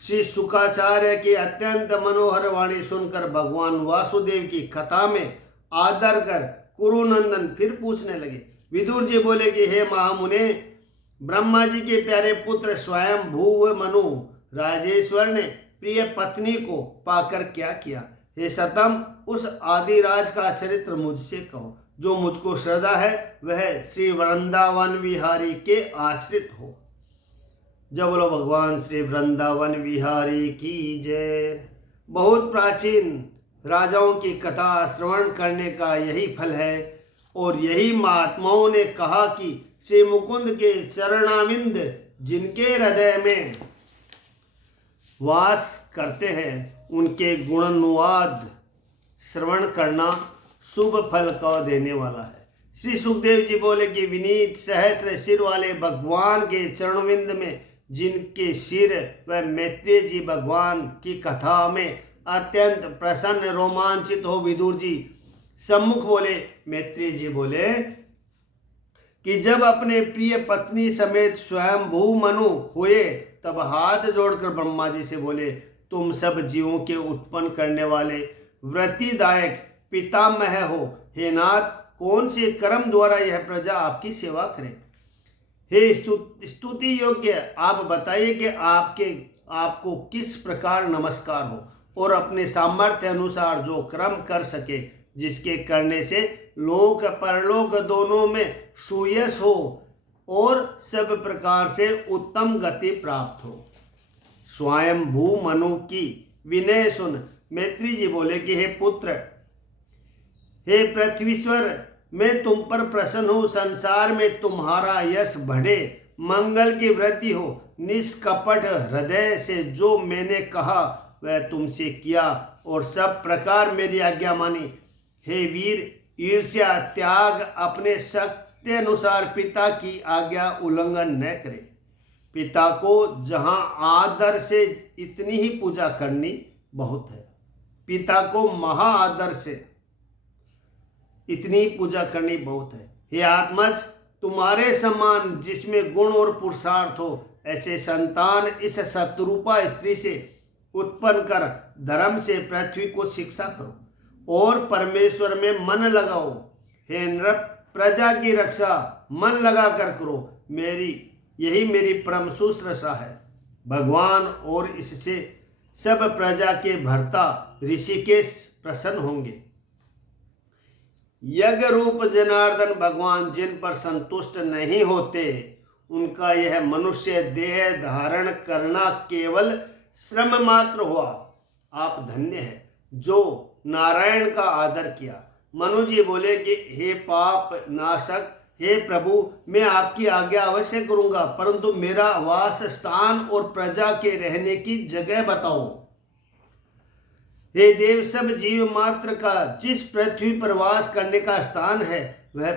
श्री शुकाचार्य की अत्यंत मनोहर वाणी सुनकर भगवान वासुदेव की कथा में आदर कर कुरुनंदन फिर पूछने लगे। विदुर जी बोले कि हे महामुने, ब्रह्मा जी के प्यारे पुत्र स्वयं भू मनु राजेश्वर ने प्रिय पत्नी को पाकर क्या किया। हे सतम, उस आदिराज का चरित्र मुझसे कहो। जो मुझको श्रद्धा है वह श्री वृंदावन विहारी के आश्रित हो। जय बोलो भगवान श्री वृंदावन विहारी की जय। बहुत प्राचीन राजाओं की कथा श्रवण करने का यही फल है, और यही महात्माओं ने कहा कि श्री मुकुंद के चरणाविंद जिनके हृदय में वास करते हैं, उनके गुणानुवाद श्रवण करना शुभ फल को देने वाला है। श्री सुखदेव जी बोले कि विनीत सहस्त्र सिर वाले भगवान के चरणविंद में जिनके सिर व मैत्रेय जी भगवान की कथा में अत्यंत प्रसन्न रोमांचित हो विदुर जी सम्मुख बोले। मैत्रेय जी बोले कि जब अपने प्रिय पत्नी समेत स्वयं भू मनु हुए, तब हाथ जोड़कर ब्रह्मा जी से बोले, तुम सब जीवों के उत्पन्न करने वाले वृत्तिदायक पितामह हो। हे नाथ, कौन से कर्म द्वारा यह प्रजा आपकी सेवा करे। हे स्तुति योग्य, आप बताइए कि आपको किस प्रकार नमस्कार हो, और अपने सामर्थ्य अनुसार जो कर्म कर सके, जिसके करने से लोक परलोक दोनों में सुयश हो और सब प्रकार से उत्तम गति प्राप्त हो। स्वयं भू मनु की विनय सुन मैत्री जी बोले कि हे पुत्र, हे पृथ्वीश्वर, मैं तुम पर प्रसन्न हूँ। संसार में तुम्हारा यश बढ़े, मंगल की वृद्धि हो। निष्कपट हृदय से जो मैंने कहा वह तुमसे किया, और सब प्रकार मेरी आज्ञा मानी। हे वीर, ईर्ष्या त्याग, अपने शक्ति अनुसार पिता की आज्ञा उल्लंघन न करे। पिता को जहाँ आदर से इतनी ही पूजा करनी बहुत है। पिता को महा आदर से इतनी पूजा करनी बहुत है। हे आत्मज, तुम्हारे समान जिसमें गुण और पुरुषार्थ हो, ऐसे संतान इस सतरूपा स्त्री से उत्पन्न कर धर्म से पृथ्वी को शिक्षा करो और परमेश्वर में मन लगाओ। हे नृप, प्रजा की रक्षा मन लगा कर करो। यही मेरी परम शुश्रूषा है। भगवान और इससे सब प्रजा के भर्ता ऋषिकेश प्रसन्न होंगे। यज्ञ रूप जनार्दन भगवान जिन पर संतुष्ट नहीं होते, उनका यह मनुष्य देह धारण करना केवल श्रम मात्र हुआ। आप धन्य हैं जो नारायण का आदर किया। मनु जी बोले कि हे पाप नाशक, हे प्रभु, मैं आपकी आज्ञा अवश्य करूंगा, परंतु मेरा वास स्थान और प्रजा के रहने की जगह बताओ। हे देव, सब जीव मात्र का जिस पृथ्वी पर वास करने का स्थान है, वह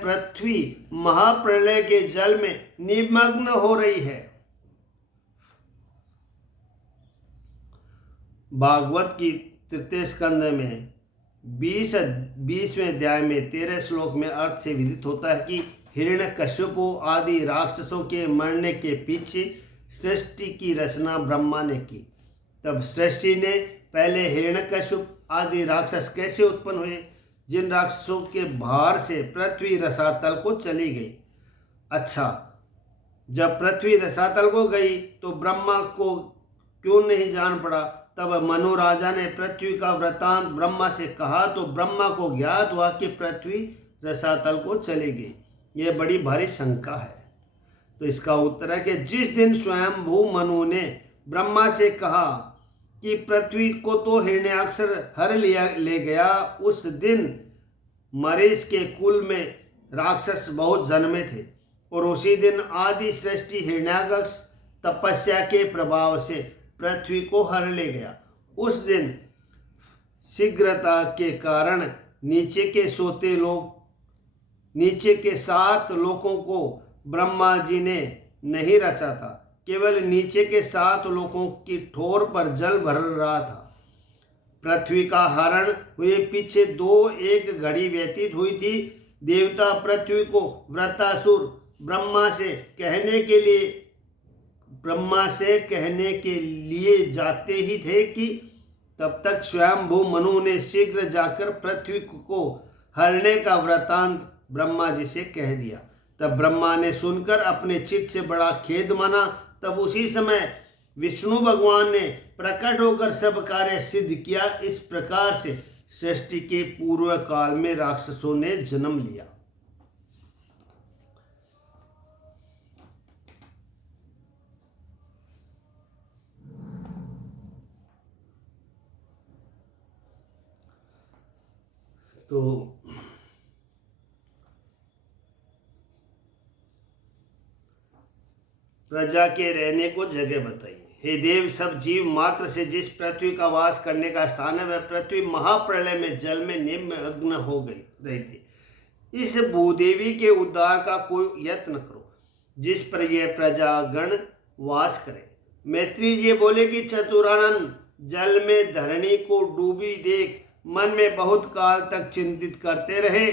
पृथ्वी महाप्रलय के जल में निमग्न हो रही है। भागवत की तृतीय स्कंद में 20वें अध्याय में 13 श्लोक में अर्थ से विदित होता है कि हिरण्यकश्यपु आदि राक्षसों के मरने के पीछे सृष्टि की रचना ब्रह्मा ने की। तब सृष्टि ने पहले हिरण्यकश्यप आदि राक्षस कैसे उत्पन्न हुए, जिन राक्षसों के भार से पृथ्वी रसातल को चली गई। अच्छा, जब पृथ्वी रसातल को गई तो ब्रह्मा को क्यों नहीं जान पड़ा? तब मनु राजा ने पृथ्वी का वृतांत ब्रह्मा से कहा तो ब्रह्मा को ज्ञात हुआ कि पृथ्वी रसातल को चली गई। यह बड़ी भारी शंका है। तो इसका उत्तर है कि जिस दिन स्वयंभू मनु ने ब्रह्मा से कहा कि पृथ्वी को तो हिरण्याक्षर हर ले गया, उस दिन मरीच के कुल में राक्षस बहुत जन्मे थे और उसी दिन आदि सृष्टि हिरण्याक्ष तपस्या के प्रभाव से पृथ्वी को हर ले गया। उस दिन शीघ्रता के कारण नीचे के 7 लोकों को ब्रह्मा जी ने नहीं रचा था। केवल नीचे के 7 लोकों की ठोर पर जल भर रहा था। पृथ्वी का हरण हुए पीछे 1 घड़ी व्यतीत हुई थी। देवता पृथ्वी को वृत्तासुर ब्रह्मा से कहने के लिए जाते ही थे कि तब तक स्वयंभू मनु ने शीघ्र जाकर पृथ्वी को हरने का वृतांत ब्रह्मा जी से कह दिया। तब ब्रह्मा ने सुनकर अपने चित्त से बड़ा खेद माना। तब उसी समय विष्णु भगवान ने प्रकट होकर सब कार्य सिद्ध किया। इस प्रकार से सृष्टि के पूर्व काल में राक्षसों ने जन्म लिया। तो प्रजा के रहने को जगह बताइए। हे देव, सब जीव मात्र से जिस पृथ्वी का वास करने का स्थान है, वह पृथ्वी महाप्रलय में जल में निमग्न हो रही थी। इस भूदेवी के उद्धार का कोई यत्न करो, जिस पर यह प्रजागण वास करे। मैत्री जी बोले कि चतुरानन, जल में धरणी को डूबी देख मन में बहुत काल तक चिंतित करते रहे,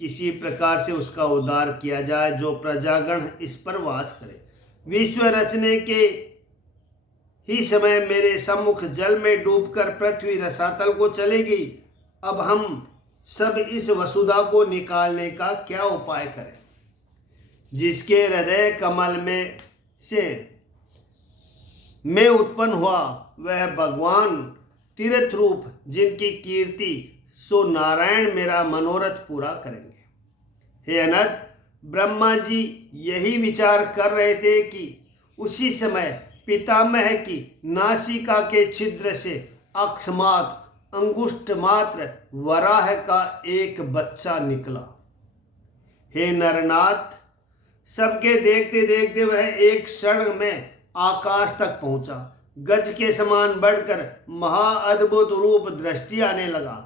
किसी प्रकार से उसका उद्धार किया जाए जो प्रजागण इस पर वास करे। विश्व रचने के ही समय मेरे सम्मुख जल में डूबकर पृथ्वी रसातल को चली गई। अब हम सब इस वसुधा को निकालने का क्या उपाय करें? जिसके हृदय कमल में से मैं उत्पन्न हुआ, वह भगवान तीर्थ रूप, जिनकी कीर्ति सो नारायण मेरा मनोरथ पूरा करेंगे। हे अनंत, ब्रह्मा जी यही विचार कर रहे थे कि उसी समय पितामह की नासिका के छिद्र से अक्षमात अंगुष्ठ मात्र वराह का एक बच्चा निकला। हे नरनाथ, सबके देखते देखते वह एक क्षण में आकाश तक पहुंचा। गज के समान बढ़कर महाअद्भुत रूप दृष्टि आने लगा।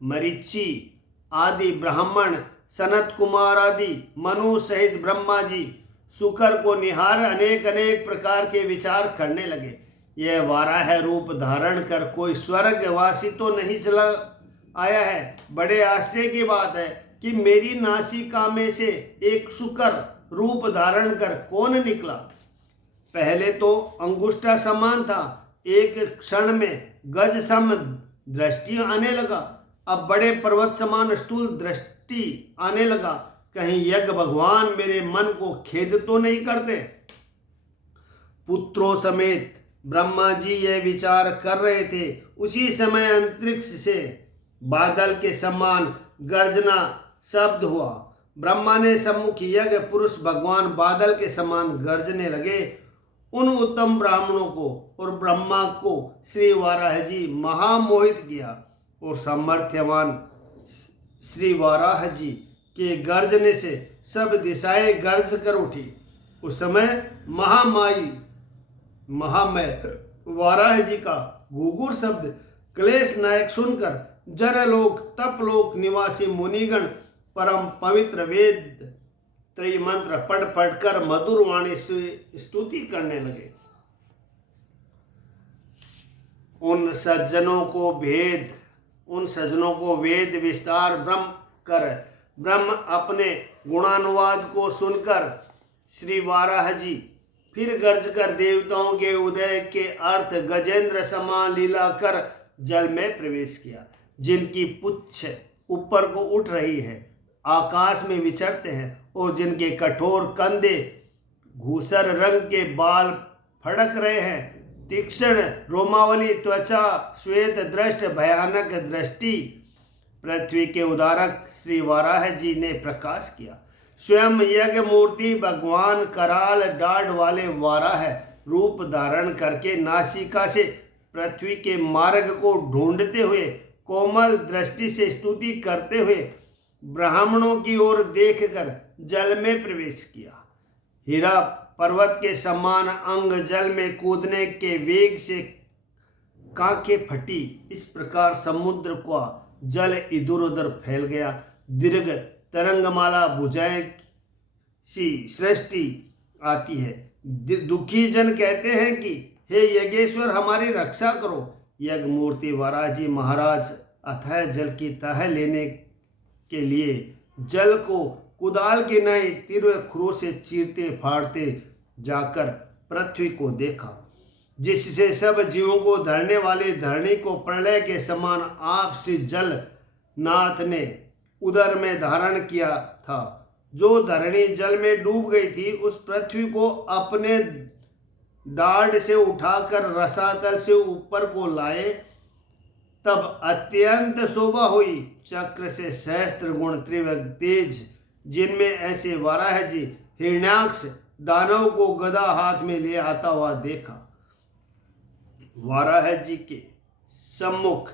मरीचि आदि ब्राह्मण, सनत कुमार आदि मनु सहित ब्रह्मा जी शुकर को निहार अनेक प्रकार के विचार करने लगे। यह वाराह रूप धारण कर कोई स्वर्गवासी तो नहीं चला आया है। बड़े आश्चर्य की बात है कि मेरी नासिका में से एक शुकर रूप धारण कर कौन निकला? पहले तो अंगुष्ठा समान था, एक क्षण में गज सम दृष्टि आने लगा। अब बड़े पर्वत समान स्थूल दृष्टि आने लगा। कहीं यज्ञ भगवान मेरे मन को खेद तो नहीं करते? पुत्रों समेत ब्रह्मा जी यह विचार कर रहे थे। उसी समय अंतरिक्ष से बादल के समान गर्जना शब्द हुआ। ब्रह्मा ने सम्मुख यज्ञ पुरुष भगवान बादल के समान गरजने लगे। उन उत्तम ब्राह्मणों को और ब्रह्मा को श्री वाराह जी महामोहित किया और सामर्थ्यवान श्री वाराह जी के गर्जने से सब दिशाएं गर्ज कर उठी। उस समय महामय वाराह जी का घुघुर शब्द क्लेश नायक सुनकर जनलोक तपलोक निवासी मुनिगण परम पवित्र वेद त्रयमंत्र पढ़ पढ़कर मधुर वाणी से स्तुति करने लगे। उन सज्जनों को वेद विस्तार ब्रह्म अपने गुणानुवाद को सुनकर श्री वाराह जी फिर गर्ज कर देवताओं के उदय के अर्थ गजेंद्र समान लीला कर जल में प्रवेश किया। जिनकी पुच्छ ऊपर को उठ रही है, आकाश में विचरते हैं और जिनके कठोर कंधे घूसर रंग के बाल फड़क रहे हैं, तीक्ष्ण रोमावली त्वचा श्वेत दृष्ट भयानक दृष्टि पृथ्वी के उदारक श्री वाराह जी ने प्रकाश किया। स्वयं यज्ञ मूर्ति भगवान कराल डाढ़ वाले वाराह रूप धारण करके नासिका से पृथ्वी के मार्ग को ढूंढते हुए कोमल दृष्टि से स्तुति करते हुए ब्राह्मणों की ओर देखकर जल में प्रवेश किया। हीरा पर्वत के समान अंग जल में कूदने के वेग से कांखे फटी। इस प्रकार समुद्र का जल इधर उधर फैल गया। दीर्घ तरंगमाला भुजाएं सी सृष्टि आती है। दुखी जन कहते हैं कि हे यज्ञेश्वर हमारी रक्षा करो। यज्ञ मूर्ति वाराह जी महाराज अथाह जल की तह लेने के लिए जल को कुदाल के नए तीव्र खुरों से चीरते फाड़ते जाकर पृथ्वी को देखा, जिससे सब जीवों को धरने वाली धरणी को प्रलय के समान आप श्री जल नाथ ने उदर में धारण किया था। जो धरणी जल में डूब गई थी उस पृथ्वी को अपने डाढ़ से उठाकर रसातल से ऊपर को लाए। तब अत्यंत शोभा हुई। चक्र से सहस्त्र गुण तीव्र तेज, जिनमें ऐसे वाराह जी हिरण्याक्ष दानव को गदा हाथ में ले आता हुआ देखा। वाराह जी के सम्मुख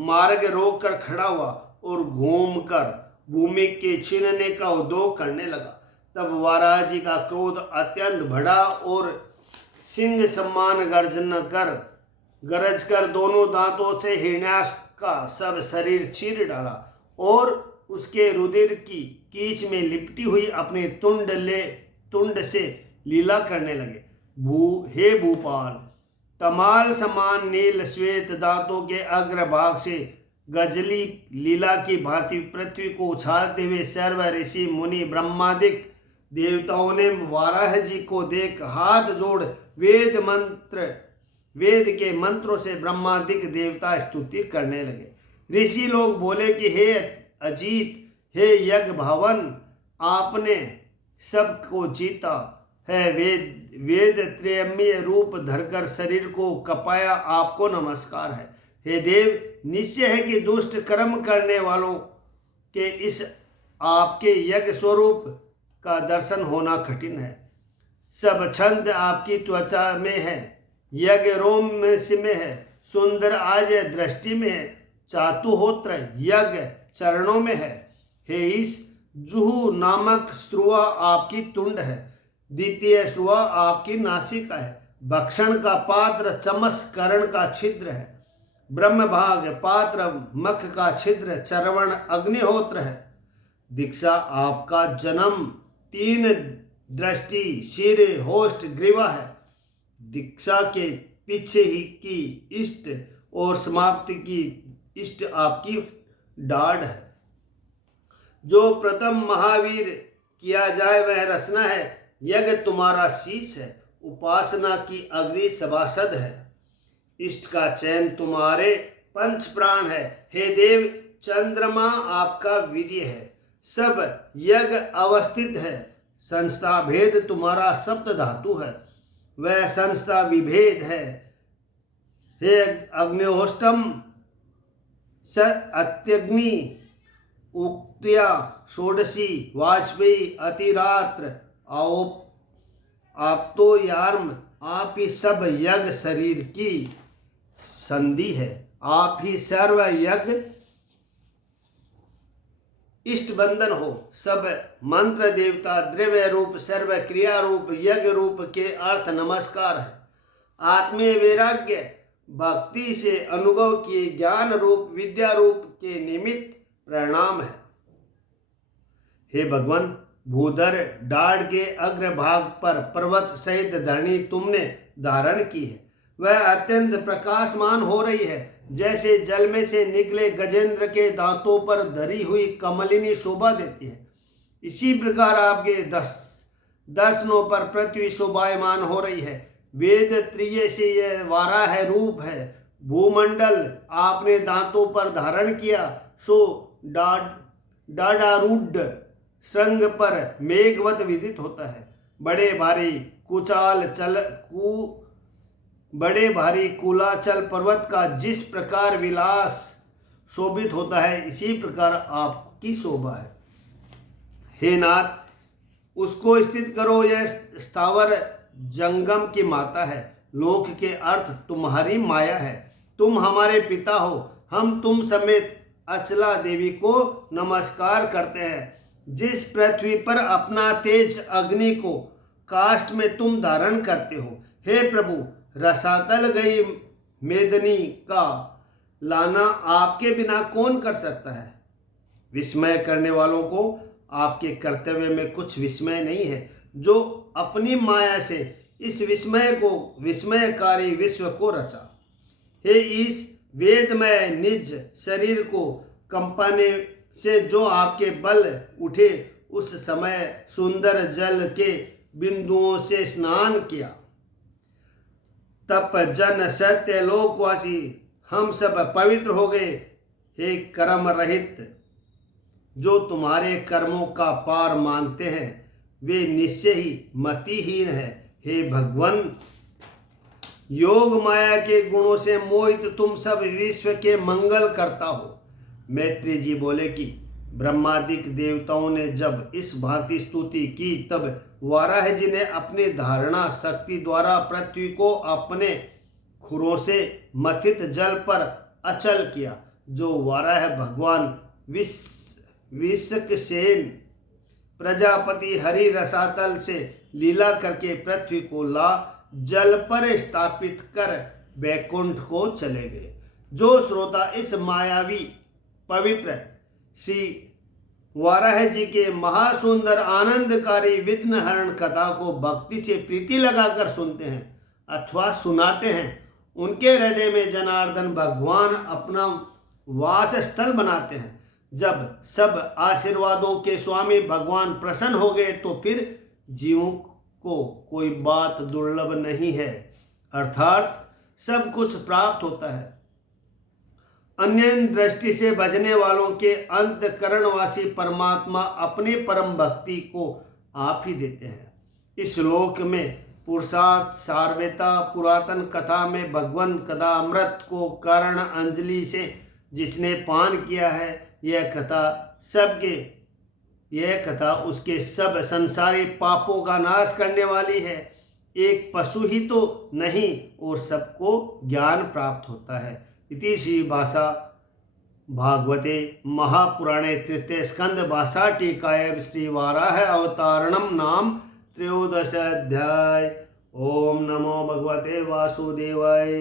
मार्ग रोक कर खड़ा हुआ और घूमकर भूमि के छीनने का उद्योग करने लगा। तब वाराह जी का क्रोध अत्यंत बढ़ा और सिंह समान गरज कर दोनों दांतों से हिरण्याक्ष का सब शरीर चीर डाला और उसके रुधिर की कीच में लिपटी हुई अपने तुंड से लीला करने लगे। हे भूपाल, तमाल समान नील श्वेत दांतों के अग्रभाग से गजली लीला की भांति पृथ्वी को उछालते हुए सर्व ऋषि मुनि ब्रह्मादिक देवताओं ने वाराह जी को देख हाथ जोड़ वेद के मंत्रों से ब्रह्मादिक देवता स्तुति करने लगे। ऋषि लोग बोले कि हे अजीत, हे यज्ञ भवन, आपने सबको जीता है। वेद त्रयम्य रूप धरकर शरीर को कपाया, आपको नमस्कार है। हे देव, निश्चय है कि दुष्ट कर्म करने वालों के इस आपके यज्ञ स्वरूप का दर्शन होना कठिन है। सब छंद आपकी त्वचा में है, यज्ञ रोम में है, सुंदर आज दृष्टि में है, चातुहोत्र यज्ञ चरणों में है। हे इस जुहू नामक स्त्रुआ आपकी तुंड है, द्वितीय स्त्रुआ आपकी नासिका है, भक्षण का पात्र चमस कर्ण का छिद्र है, ब्रह्म भाग पात्र मख का छिद्र चरवण अग्निहोत्र है। दीक्षा आपका जन्म, तीन दृष्टि, सिर, होष्ट, ग्रीवा है। दीक्षा के पीछे ही की इष्ट और समाप्ति की इष्ट आपकी डाढ़ है। जो प्रथम महावीर किया जाए वह रचना है। यज्ञ तुम्हारा शीश है, उपासना की अग्नि सभासद है। इष्ट का चयन तुम्हारे पंच प्राण है। हे देव, चंद्रमा आपका वीर्य है, सब यज्ञ अवस्थित है। संस्था भेद तुम्हारा सप्त धातु है, वह संस्था विभेद है। हे अग्निहोष्टम अत्यग्नि उक्त्या षोडशी वाजपेयी अतिरात्र आपतो यार्म। आप ही सब यज्ञ शरीर की संधि है। आप ही सर्व यज्ञ इष्ट बंधन हो। सब मंत्र देवता द्रव्य रूप सर्व क्रिया रूप यज्ञ रूप के अर्थ नमस्कार है। आत्मीय वैराग्य भक्ति से अनुभव किए ज्ञान रूप विद्या रूप के निमित्त प्रणाम है। हे भगवान, भूधर डाढ़ के अग्रभाग पर पर्वत सहित धरणी तुमने धारण की है। वह अत्यंत प्रकाशमान हो रही है, जैसे जल में से निकले गजेंद्र के दांतों पर धरी हुई कमलिनी शोभा देती है। इसी प्रकार आपके दर्शनों पर पृथ्वी शोभायमान हो रही है। वेद त्रिय से यह वाराह रूप है। भूमंडल आपने दांतों पर धारण किया, सो डाढ़ारूढ़ श्रृंग पर मेघवत विदित होता है। बड़े भारी कुलाचल पर्वत का जिस प्रकार विलास शोभित होता है, इसी प्रकार आपकी शोभा है। हे नाथ, उसको स्थित करो। यह स्थावर जंगम की माता है। लोक के अर्थ तुम्हारी माया है। तुम हमारे पिता हो। हम तुम समेत अचला देवी को नमस्कार करते हैं। जिस पृथ्वी पर अपना तेज अग्नि को काष्ठ में तुम धारण करते हो, हे प्रभु, रसातल गई मेदनी का लाना आपके बिना कौन कर सकता है। विस्मय करने वालों को आपके कर्तव्य में कुछ विस्मय नहीं है, जो अपनी माया से इस विस्मयकारी विश्व को रचा। हे इस वेदमय निज शरीर को कंपने से जो आपके बल उठे, उस समय सुंदर जल के बिंदुओं से स्नान किया। तप जन सत्य लोकवासी हम सब पवित्र हो गए। हे कर्म रहित, जो तुम्हारे कर्मों का पार मानते हैं, वे निश्चय ही मतिहीन है। हे भगवान, योग माया के गुणों से मोहित तुम सब विश्व के मंगल करता हो। मैत्री जी बोले कि ब्रह्मादिक देवताओं ने जब इस भांति स्तुति की, तब वाराह जी ने अपनी धारणा शक्ति द्वारा पृथ्वी को अपने खुरों से मथित जल पर अचल किया। जो वाराह भगवान विश्वसेन प्रजापति हरि रसातल से लीला करके पृथ्वी को ला जल पर स्थापित कर वैकुंठ को चले गए। जो श्रोता इस मायावी पवित्र श्री वाराह जी के महासुंदर आनंदकारी विघ्न हरण कथा को भक्ति से प्रीति लगाकर सुनते हैं अथवा सुनाते हैं, उनके हृदय में जनार्दन भगवान अपना वास स्थल बनाते हैं। जब सब आशीर्वादों के स्वामी भगवान प्रसन्न हो गए, तो फिर जीवों को कोई बात दुर्लभ नहीं है, अर्थात सब कुछ प्राप्त होता है। अन्य दृष्टि से भजने वालों के अंतकरणवासी परमात्मा अपनी परम भक्ति को आप ही देते हैं। इस श्लोक में पुरुषार्थ सारवेता पुरातन कथा में भगवान कदामृत को कर्ण अंजलि से जिसने पान किया है, यह कथा उसके सब संसारी पापों का नाश करने वाली है। एक पशु ही तो नहीं और सबको ज्ञान प्राप्त होता है। इति श्री भाषा भागवते महापुराणे तृतीय स्कंद भाषा टीकायां श्री वाराह अवतारणम नाम त्रयोदश अध्याय। ओम नमो भगवते वासुदेवाय।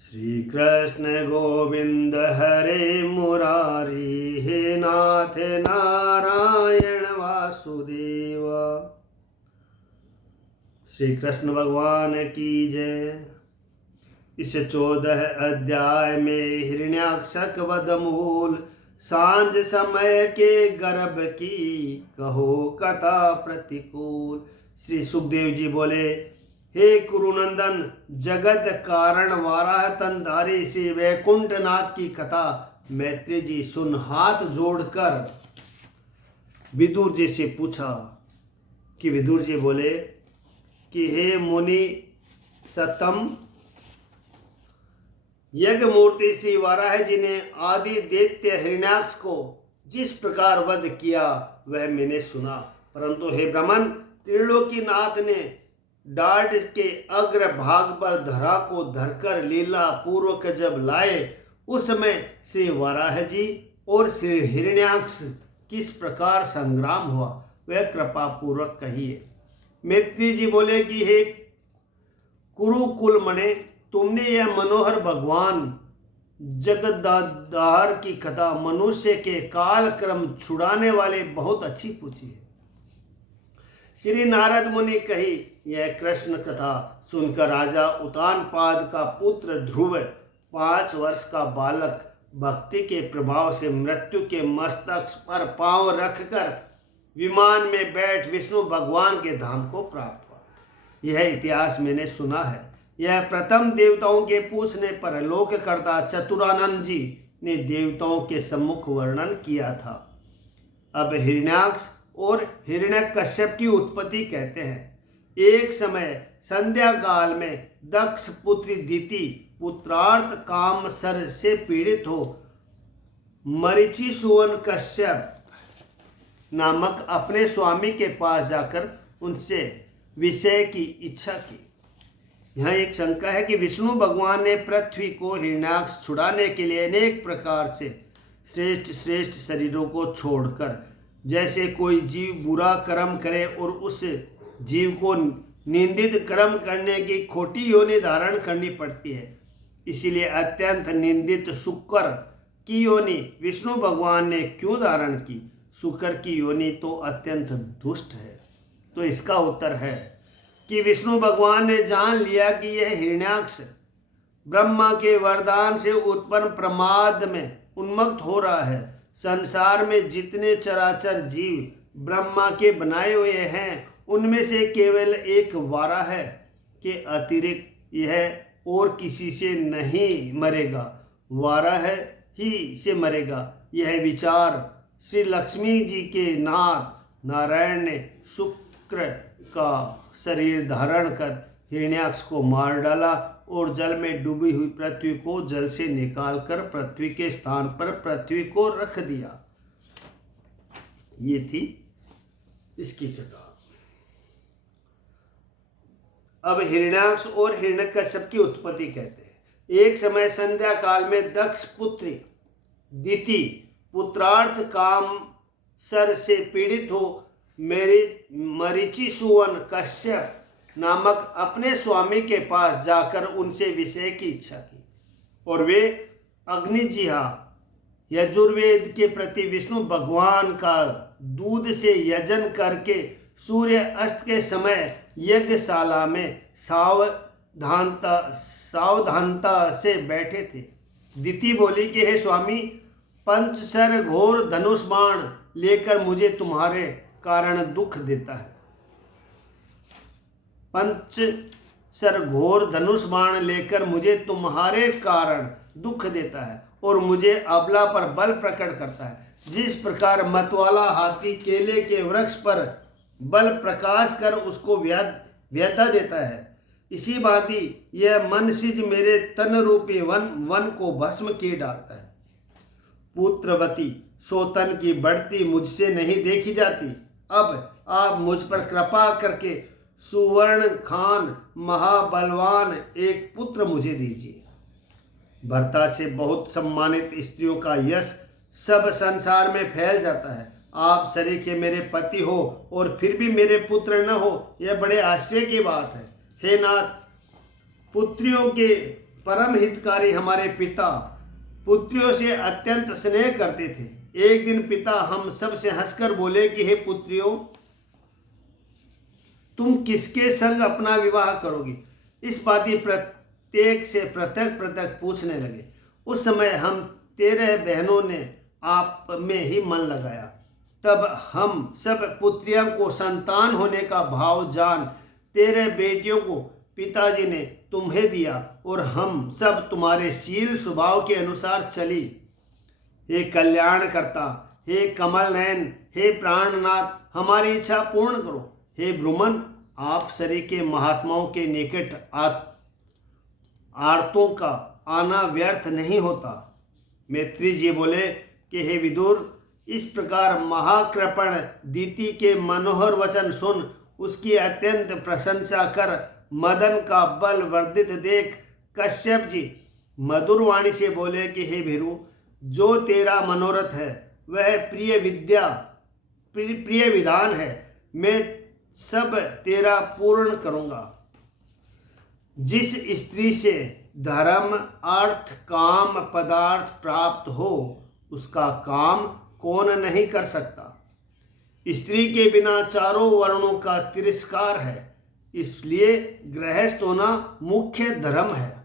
श्री कृष्ण गोविंद हरे मुरारी, हे नाथ नारायण वासुदेवा। श्री कृष्ण भगवान की जय। इस 14 अध्याय में हिरण्याक्षक वध मूल सांझ समय के गर्भ की कहो कथा प्रतिकूल। श्री सुखदेव जी बोले, हे कुरुनंदन, जगत कारण वाराह तनधारी श्री वैकुंठनाथ की कथा मैत्री जी सुन। हाथ जोड़कर विदुर जी से पूछा कि विदुर जी बोले कि हे मुनि सतम, यज्ञ मूर्ति श्री वाराह जी ने आदि दैत्य हिरण्याक्ष को जिस प्रकार वध किया वह मैंने सुना, परंतु हे ब्राह्मण, त्रिलोकीनाथ ने डाढ़ के अग्र भाग पर धरा को धरकर लीला पूर्वक जब लाए, उस समय श्री वाराह जी और श्री हिरण्याक्ष किस प्रकार संग्राम हुआ वह कृपा पूर्वक कहिए। मैत्री जी बोले कि हे कुरुकुल मणे, तुमने यह मनोहर भगवान जगदाधार की कथा मनुष्य के काल क्रम छुड़ाने वाले बहुत अच्छी पूछी है। श्री नारद मुनि कही, यह कृष्ण कथा सुनकर राजा उतानपाद का पुत्र ध्रुव 5 वर्ष का बालक भक्ति के प्रभाव से मृत्यु के मस्तक पर पांव रखकर विमान में बैठ विष्णु भगवान के धाम को प्राप्त हुआ। यह इतिहास मैंने सुना है। यह प्रथम देवताओं के पूछने पर लोककर्ता चतुरानंद जी ने देवताओं के सम्मुख वर्णन किया था। अब हिरण्याक्ष और हिरण्यकश्यप की उत्पत्ति कहते हैं। एक समय संध्या काल में दक्ष पुत्री दिति पुत्रार्थ काम सर से पीड़ित हो मरीचि सुवन कश्यप नामक अपने स्वामी के पास जाकर उनसे विषय की इच्छा की। यहाँ एक शंका है कि विष्णु भगवान ने पृथ्वी को हिरण्याक्ष छुड़ाने के लिए अनेक प्रकार से श्रेष्ठ श्रेष्ठ शरीरों को छोड़कर, जैसे कोई जीव बुरा कर्म करे और उस जीव को निंदित कर्म करने की खोटी योनि धारण करनी पड़ती है, इसीलिए अत्यंत निंदित शुक्र की योनि विष्णु भगवान ने क्यों धारण की। शुक्र की योनि तो अत्यंत दुष्ट है। तो इसका उत्तर है कि विष्णु भगवान ने जान लिया कि यह हिरण्याक्ष ब्रह्मा के वरदान से उत्पन्न प्रमाद में उन्मत्त हो रहा है। संसार में जितने चराचर जीव ब्रह्मा के बनाए हुए हैं, उनमें से केवल एक वाराह के अतिरिक्त यह और किसी से नहीं मरेगा, वाराह ही से मरेगा। यह विचार श्री लक्ष्मी जी के नाथ नारायण ने शुक्र का शरीर धारण कर हिरण्याक्ष को मार डाला और जल में डूबी हुई पृथ्वी को जल से निकालकर पृथ्वी के स्थान पर पृथ्वी को रख दिया। ये थी इसकी कथा। अब हिरण्याक्ष और हिरण्यकश्यप की उत्पत्ति कहते हैं। एक समय संध्या काल में दक्ष पुत्री दिति पुत्रार्थ काम सर से पीड़ित हो मरीचि सुवन कश्यप नामक अपने स्वामी के पास जाकर उनसे विषय की इच्छा की, और वे अग्निजिहा यजुर्वेद के प्रति विष्णु भगवान का दूध से यजन करके सूर्य अस्त के समय यज्ञशाला में सावधानता से बैठे थे। दिति बोली कि हे स्वामी, पंचसर घोर धनुष बाण लेकर मुझे तुम्हारे कारण दुख देता है। पंचसर घोर धनुष बाण लेकर मुझे तुम्हारे कारण दुख देता है और मुझे अबला पर बल प्रकट करता है। जिस प्रकार मतवाला हाथी केले के वृक्ष पर बल प्रकाश कर उसको व्यथा देता है, इसी भांति यह मनसिज मेरे तन रूपी वन को भस्म किए डालता है। पुत्रवती सोतन की बढ़ती मुझसे नहीं देखी जाती। अब आप मुझ पर कृपा करके सुवर्ण खान महाबलवान एक पुत्र मुझे दीजिए। भर्ता से बहुत सम्मानित स्त्रियों का यश सब संसार में फैल जाता है। आप सरीखे मेरे पति हो और फिर भी मेरे पुत्र न हो, यह बड़े आश्चर्य की बात है। हे नाथ, पुत्रियों के परम हितकारी हमारे पिता पुत्रियों से अत्यंत स्नेह करते थे। एक दिन पिता हम सब से हंसकर बोले कि हे पुत्रियों, तुम किसके संग अपना विवाह करोगी। इस बात प्रत्येक से पृथक पूछने लगे। उस समय हम 13 बहनों ने आप में ही मन लगाया। तब हम सब पुत्रियों को संतान होने का भाव जान 13 बेटियों को पिताजी ने तुम्हें दिया और हम सब तुम्हारे शील स्वभाव के अनुसार चली। हे कल्याणकर्ता, हे कमल नयन, हे प्राणनाथ, हमारी इच्छा पूर्ण करो। हे ब्रुमन, आप सरी के महात्माओं के निकट आर्तों का आना व्यर्थ नहीं होता। मैत्री जी बोले कि हे विदुर, इस प्रकार महाकृपण दीति के मनोहर वचन सुन उसकी अत्यंत प्रशंसा कर मदन का बल वर्धित देख कश्यप जी मधुर वाणी से बोले कि हे भीरु, जो तेरा मनोरथ है वह प्रिय विधान है, मैं सब तेरा पूर्ण करूँगा। जिस स्त्री से धर्म अर्थ काम पदार्थ प्राप्त हो उसका काम कौन नहीं कर सकता। स्त्री के बिना चारों वर्णों का तिरस्कार है, इसलिए गृहस्थ होना मुख्य धर्म है।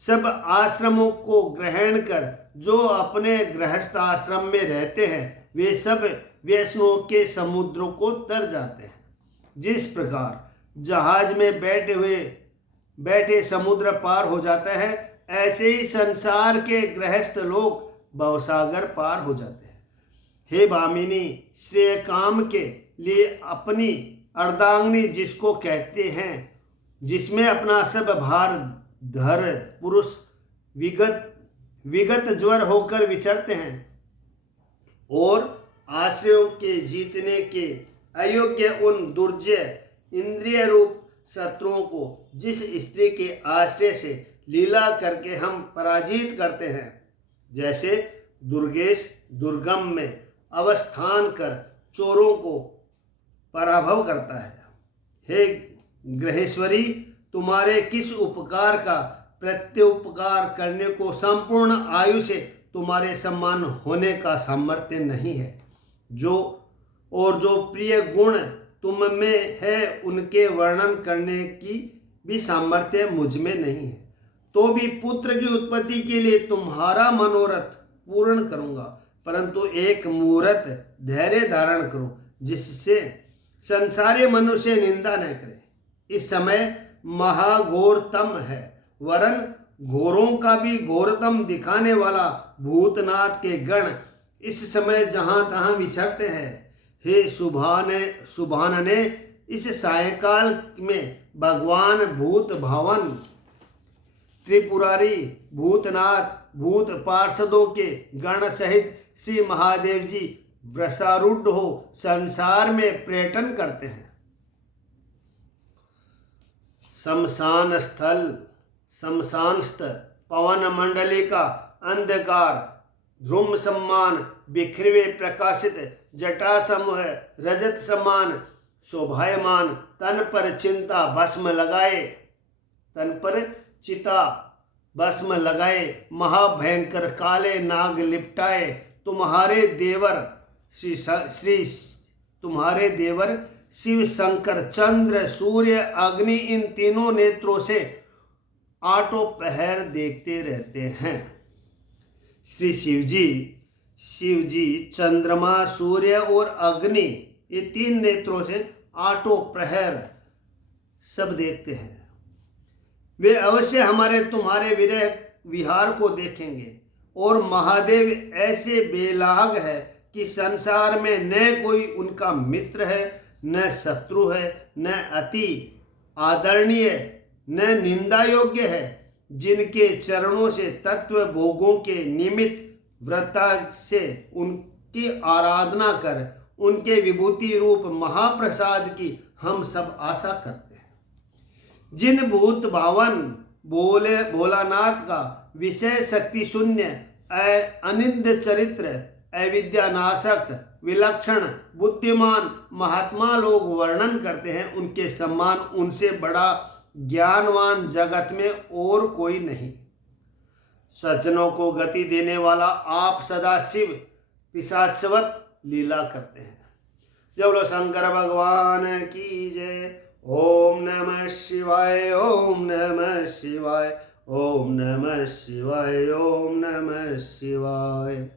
सब आश्रमों को ग्रहण कर जो अपने गृहस्थ आश्रम में रहते हैं वे सब वैष्णवों के समुद्रों को तर जाते हैं। जिस प्रकार जहाज में बैठे समुद्र पार हो जाता है, ऐसे ही संसार के गृहस्थ लोग भवसागर पार हो जाते हैं। हे भामिनी, श्रेय काम के लिए अपनी अर्धांगिनी जिसको कहते हैं, जिसमें अपना सब भार धर पुरुष विगत ज्वर होकर विचरते हैं और आश्रयों के जीतने के अयोग्य उन दुर्जय इंद्रिय रूप शत्रुओं को जिस स्त्री के आश्रय से लीला करके हम पराजित करते हैं, जैसे दुर्गेश दुर्गम में अवस्थान कर चोरों को पराभव करता है। हे ग्रहेश्वरी, तुम्हारे किस उपकार का प्रत्युपकार करने को संपूर्ण आयु से तुम्हारे सम्मान होने का सामर्थ्य नहीं है। जो प्रिय गुण तुम में है उनके वर्णन करने की भी सामर्थ्य मुझ में नहीं है। तो भी पुत्र की उत्पत्ति के लिए तुम्हारा मनोरथ पूर्ण करूंगा, परंतु एक मुहूर्त धैर्य धारण करो जिससे संसारी मनुष्य निंदा न करे। इस समय महाघोरतम है, वरन घोरों का भी घोरतम दिखाने वाला भूतनाथ के गण इस समय जहां तहां विचरते हैं। हे सुभान ने इस सायंकाल में भगवान भूत भवन त्रिपुरारी भूतनाथ भूत पार्षदों के गण सहित श्री महादेव जी वृषारूढ़ हो संसार में पर्यटन करते हैं। शमशानस्थ पवन मंडली का अंधकार ध्रुम सम्मान बिखरवे प्रकाशित जटा समूह रजत समान शोभायमान तन पर चिता भस्म लगाए महाभयंकर काले नाग लिपटाए तुम्हारे देवर शिव शंकर चंद्र सूर्य अग्नि इन तीनों नेत्रों से आठों पहर देखते रहते हैं। श्री शिवजी चंद्रमा सूर्य और अग्नि ये तीन नेत्रों से आठों प्रहर सब देखते हैं। वे अवश्य तुम्हारे विरह विहार को देखेंगे और महादेव ऐसे बेलाग है कि संसार में न कोई उनका मित्र है, न शत्रु है, न अति आदरणीय, न निंदा योग्य है। जिनके चरणों से तत्व भोगों के निमित्त व्रता से उनकी आराधना कर उनके विभूति रूप महाप्रसाद की हम सब आशा करते हैं। जिन भूत भावन भोलानाथ का विषय शक्ति शून्य अनिंद चरित्र अविद्यानाशक विलक्षण बुद्धिमान महात्मा लोग वर्णन करते हैं, उनके समान उनसे बड़ा ज्ञानवान जगत में और कोई नहीं। सज्जनों को गति देने वाला आप सदा शिव पिशाचवत लीला करते हैं। जब बोलो शंकर भगवान की जय। ओम नमः शिवाय, ओम नमः शिवाय, ओम नमः शिवाय, ओम नमः शिवाय।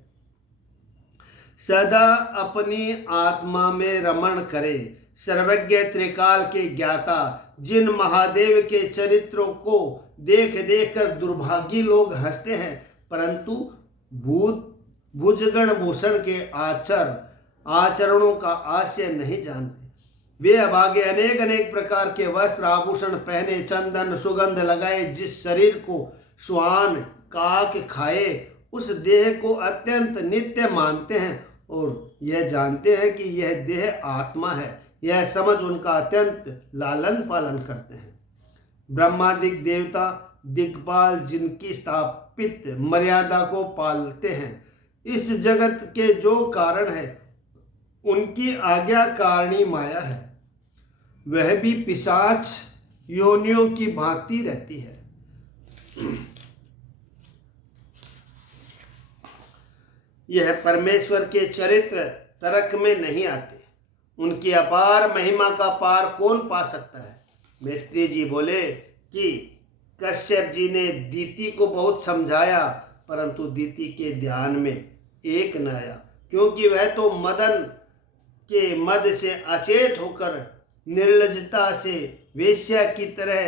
सदा अपनी आत्मा में रमण करे सर्वज्ञ त्रिकाल के ज्ञाता जिन महादेव के चरित्रों को देख देख कर दुर्भागी लोग हंसते हैं, परंतु भुजगण भूषण के आचरणों का आशय नहीं जानते। वे अभागे अनेक प्रकार के वस्त्र आभूषण पहने चंदन सुगंध लगाए जिस शरीर को श्वान काक खाए उस देह को अत्यंत नित्य मानते हैं और यह जानते हैं कि यह देह आत्मा है। यह समझ उनका अत्यंत लालन पालन करते हैं। ब्रह्मादिक देवता दिक्पाल जिनकी स्थापित मर्यादा को पालते हैं, इस जगत के जो कारण है उनकी आज्ञाकारिणी माया है, वह भी पिशाच योनियों की भांति रहती है। यह परमेश्वर के चरित्र तर्क में नहीं आते। उनकी अपार महिमा का पार कौन पा सकता है। मैत्री जी बोले कि कश्यप जी ने दीति को बहुत समझाया, परंतु दीति के ध्यान में एक न आया, क्योंकि वह तो मदन के मद से अचेत होकर निर्लजता से वेश्या की तरह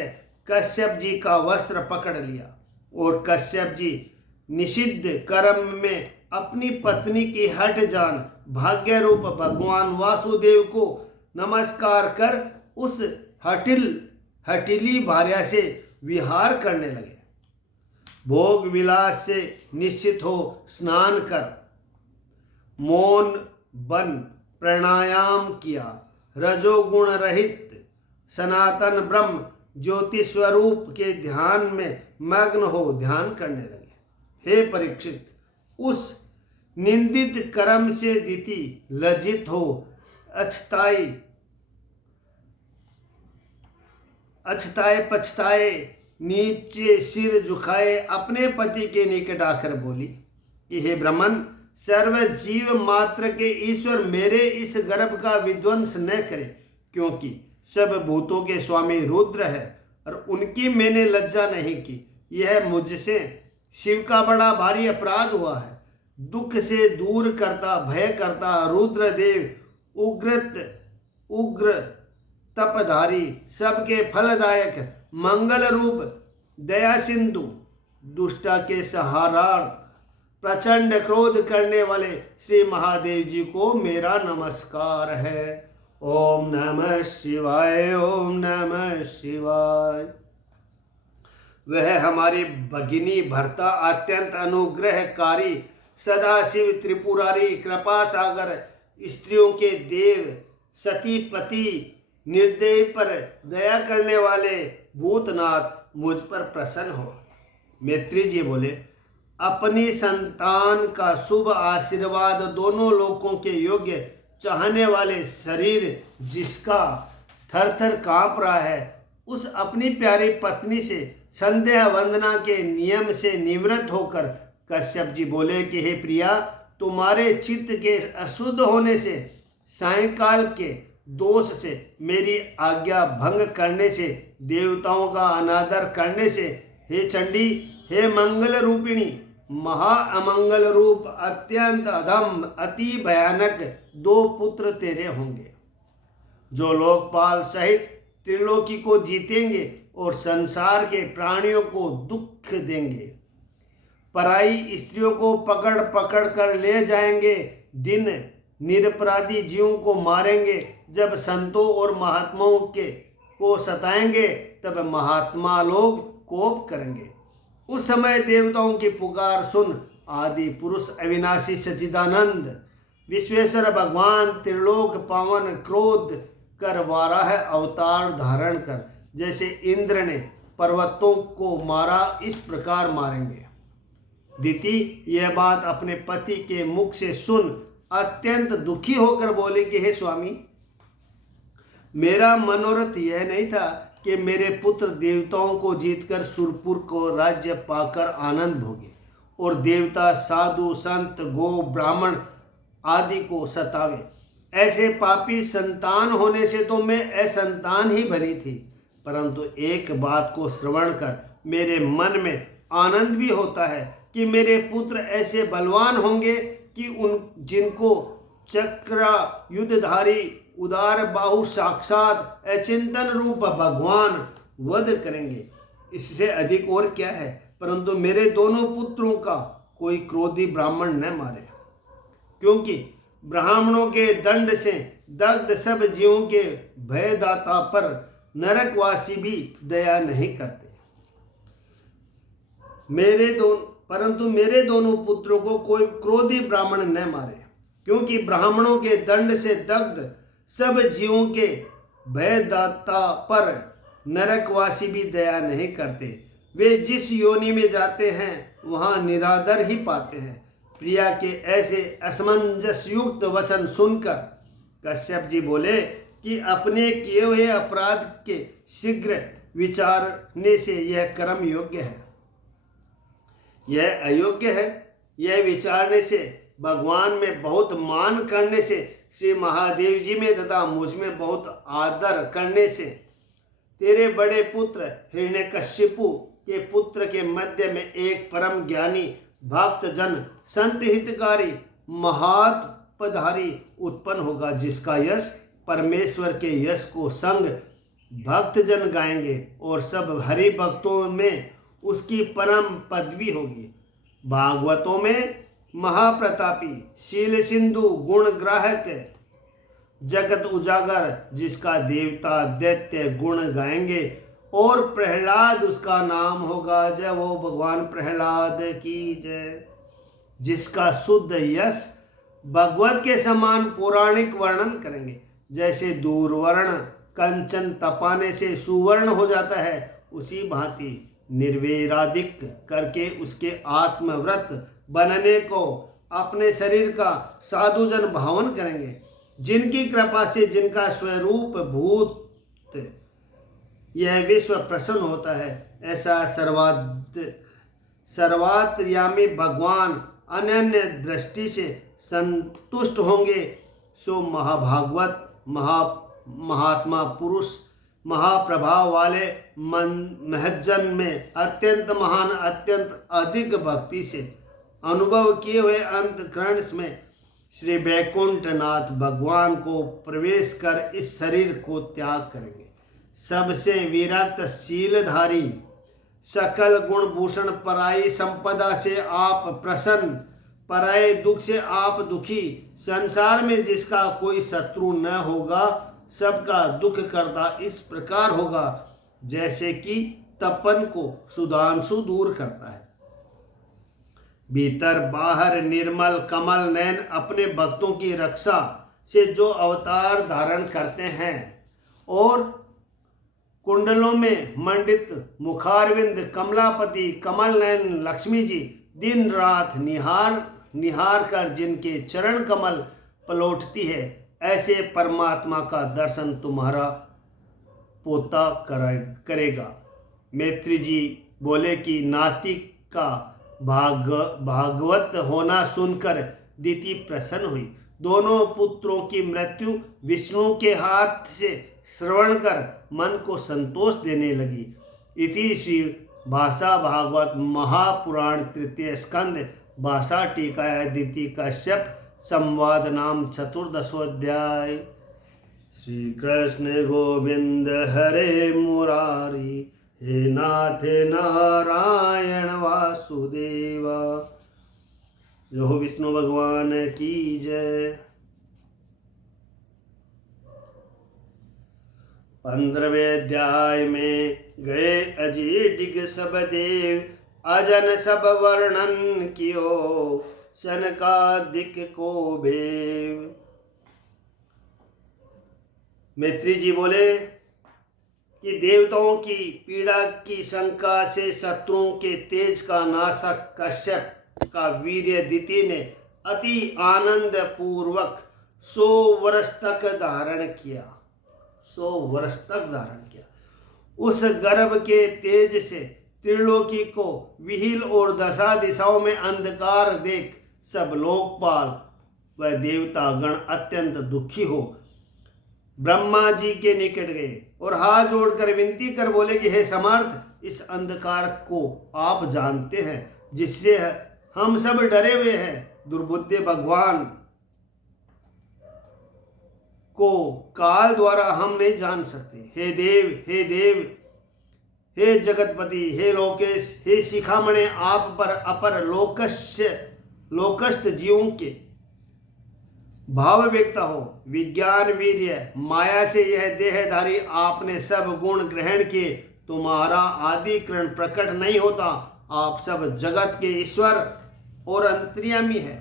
कश्यप जी का वस्त्र पकड़ लिया और कश्यप जी निषिद्ध कर्म में अपनी पत्नी की हट जान भाग्य रूप भगवान वासुदेव को नमस्कार कर उस हठीली भार्या से विहार करने लगे। भोग विलास से निश्चित हो स्नान कर मौन बन प्राणायाम किया, रजोगुण रहित सनातन ब्रह्म ज्योति स्वरूप के ध्यान में मग्न हो ध्यान करने लगे। हे परीक्षित, उस निंदित कर्म से दीति लज्जित हो अछताए पछताए नीचे सिर झुकाए अपने पति के निकट आकर बोली कि हे ब्राह्मण, सर्व जीव मात्र के ईश्वर मेरे इस गर्भ का विध्वंस न करे, क्योंकि सब भूतों के स्वामी रुद्र है और उनकी मैंने लज्जा नहीं की। यह मुझसे शिव का बड़ा भारी अपराध हुआ है। दुख से दूर करता भय करता रुद्रदेव उग्र तपधारी सबके फलदायक मंगल रूप दया सिंधु दुष्टा के सहारार्थ प्रचंड क्रोध करने वाले श्री महादेव जी को मेरा नमस्कार है। ओम नमः शिवाय, ओम नमः शिवाय। वह हमारी भगिनी भर्ता अत्यंत अनुग्रहकारी सदाशिव त्रिपुरारी कृपा सागर स्त्रियों के देव सतीपति निर्दय पर दया करने वाले भूतनाथ मुझ पर प्रसन्न हो। मैत्री जी बोले, अपनी संतान का शुभ आशीर्वाद दोनों लोकों के योग्य चाहने वाले शरीर जिसका थर थर कांप रहा है, उस अपनी प्यारी पत्नी से संध्या वंदना के नियम से निवृत्त होकर कश्यप जी बोले कि हे प्रिया, तुम्हारे चित्त के अशुद्ध होने से, सायंकाल के दोष से, मेरी आज्ञा भंग करने से, देवताओं का अनादर करने से, हे चंडी, हे मंगल रूपिणी, महा अमंगल रूप अत्यंत अधम अति भयानक दो पुत्र तेरे होंगे, जो लोकपाल सहित त्रिलोकी को जीतेंगे और संसार के प्राणियों को दुख देंगे। पराई स्त्रियों को पकड़ पकड़ कर ले जाएंगे, दिन निरपराधी जीवों को मारेंगे। जब संतों और महात्माओं को सताएंगे तब महात्मा लोग कोप करेंगे। उस समय देवताओं की पुकार सुन आदि पुरुष अविनाशी सच्चिदानंद विश्वेश्वर भगवान त्रिलोक पावन क्रोध कर वाराह अवतार धारण कर जैसे इंद्र ने पर्वतों को मारा, इस प्रकार मारेंगे। दीति यह बात अपने पति के मुख से सुन अत्यंत दुखी होकर बोली कि हे स्वामी, मेरा मनोरथ यह नहीं था कि मेरे पुत्र देवताओं को जीतकर सुरपुर को राज्य पाकर आनंद भोगे और देवता साधु संत गो ब्राह्मण आदि को सतावे। ऐसे पापी संतान होने से तो मैं असंतान ही भली थी, परंतु एक बात को श्रवण कर मेरे मन में आनंद भी होता है कि मेरे पुत्र ऐसे बलवान होंगे कि जिनको चक्रा युद्धधारी उदार बाहु साक्षात अचिंतन रूप भगवान वध करेंगे। इससे अधिक और क्या है, परंतु मेरे दोनों पुत्रों का कोई क्रोधी ब्राह्मण न मारे, क्योंकि ब्राह्मणों के दंड से दग्ध सब जीवों के भयदाता पर नरकवासी भी दया नहीं करते। परंतु मेरे दोनों पुत्रों को कोई क्रोधी ब्राह्मण न मारे, क्योंकि ब्राह्मणों के दंड से दग्ध सब जीवों के भयदाता पर नरकवासी भी दया नहीं करते। वे जिस योनि में जाते हैं वहां निरादर ही पाते हैं। प्रिया के ऐसे असमंजस युक्त वचन सुनकर कश्यप जी बोले कि अपने किए हुए अपराध के शीघ्र विचारने से यह कर्म योग्य है, यह अयोग्य है। यह विचारने से, भगवान में बहुत मान करने से, श्री महादेव जी में तथा मुझ में बहुत आदर करने से, तेरे बड़े पुत्र हिरण्यकशिपु के पुत्र के मध्य में एक परम ज्ञानी भक्त जन संत हितकारी महात्पधारी उत्पन्न होगा, जिसका यश परमेश्वर के यश को संग भक्त जन गाएंगे और सब हरि भक्तों में उसकी परम पदवी होगी। भागवतों में महाप्रतापी शील सिंधु गुण ग्राहक जगत उजागर जिसका देवता दैत्य गुण गाएंगे और प्रहलाद उसका नाम होगा। जय वो भगवान प्रहलाद की जय। जिसका शुद्ध यश भगवत के समान पौराणिक वर्णन करेंगे। जैसे दूरवर्ण कंचन तपाने से सुवर्ण हो जाता है, उसी भांति निर्वैरादिक करके उसके आत्मव्रत बनने को अपने शरीर का साधुजन भावन करेंगे। जिनकी कृपा से, जिनका स्वरूप भूत यह विश्व प्रसन्न होता है, ऐसा सर्वात्र्यामी भगवान अनन्य दृष्टि से संतुष्ट होंगे। सो महाभागवत महात्मा पुरुष महाप्रभाव वाले महज्जन में अत्यंत महान, अत्यंत अधिक भक्ति से अनुभव किए हुए अंतःकरण में श्री वैकुंठनाथ भगवान को प्रवेश कर इस शरीर को त्याग करेंगे। सबसे विरक्त शीलधारी, सकल गुण भूषण, पराई संपदा से आप प्रसन्न, पराये दुख से आप दुखी, संसार में जिसका कोई शत्रु न होगा, सबका दुख करता इस प्रकार होगा जैसे कि तपन को सुधांशु दूर करता है। भीतर बाहर निर्मल कमल नयन अपने भक्तों की रक्षा से जो अवतार धारण करते हैं और कुंडलों में मंडित मुखारविंद कमलापति कमल नयन लक्ष्मी जी दिन रात निहार कर जिनके चरण कमल पलौटती है, ऐसे परमात्मा का दर्शन तुम्हारा पोता करेगा। मैत्री जी बोले कि नातिक का भागवत होना सुनकर दिति प्रसन्न हुई। दोनों पुत्रों की मृत्यु विष्णु के हाथ से श्रवण कर मन को संतोष देने लगी। इति श्री भाषा भागवत महापुराण तृतीय स्कंद भाषा टीका द्वितीय कश्यप संवाद नाम चतुर्दशोध्याय। श्री कृष्ण गोविंद हरे मुरारी, हे नाथ नारायण वासुदेवा। जो हो विष्णु भगवान की जय। 15वें अध्याय में गए अजय डिग सब देव, अजन सब वर्णन कियो, सनकादिक को भेव। मैत्री जी बोले कि देवताओं की पीड़ा की शंका से शत्रुओं के तेज का नाशक कश्यप का वीर्य दिति ने अति आनंद पूर्वक 100 वर्ष तक धारण किया। 100 वर्ष तक धारण किया। उस गर्भ के तेज से त्रिलोकी को विहिल और दशा दिशाओं में अंधकार देख सब लोकपाल व देवता गण अत्यंत दुखी हो ब्रह्मा जी के निकट गए और हाथ जोड़कर विनती कर बोले कि हे समर्थ, इस अंधकार को आप जानते हैं जिससे हम सब डरे हुए हैं। दुर्बुद्धे भगवान को काल द्वारा हम नहीं जान सकते। हे देव, हे देव, हे जगतपति, हे लोकेश, हे शिखामणे, आप पर अपर लोकस्थ जीवों के भाव व्यक्ता हो। विज्ञान वीर्य माया से यह देहधारी आपने सब गुण ग्रहण किए, तुम्हारा आदिकरण प्रकट नहीं होता। आप सब जगत के ईश्वर और अंतर्यामी है।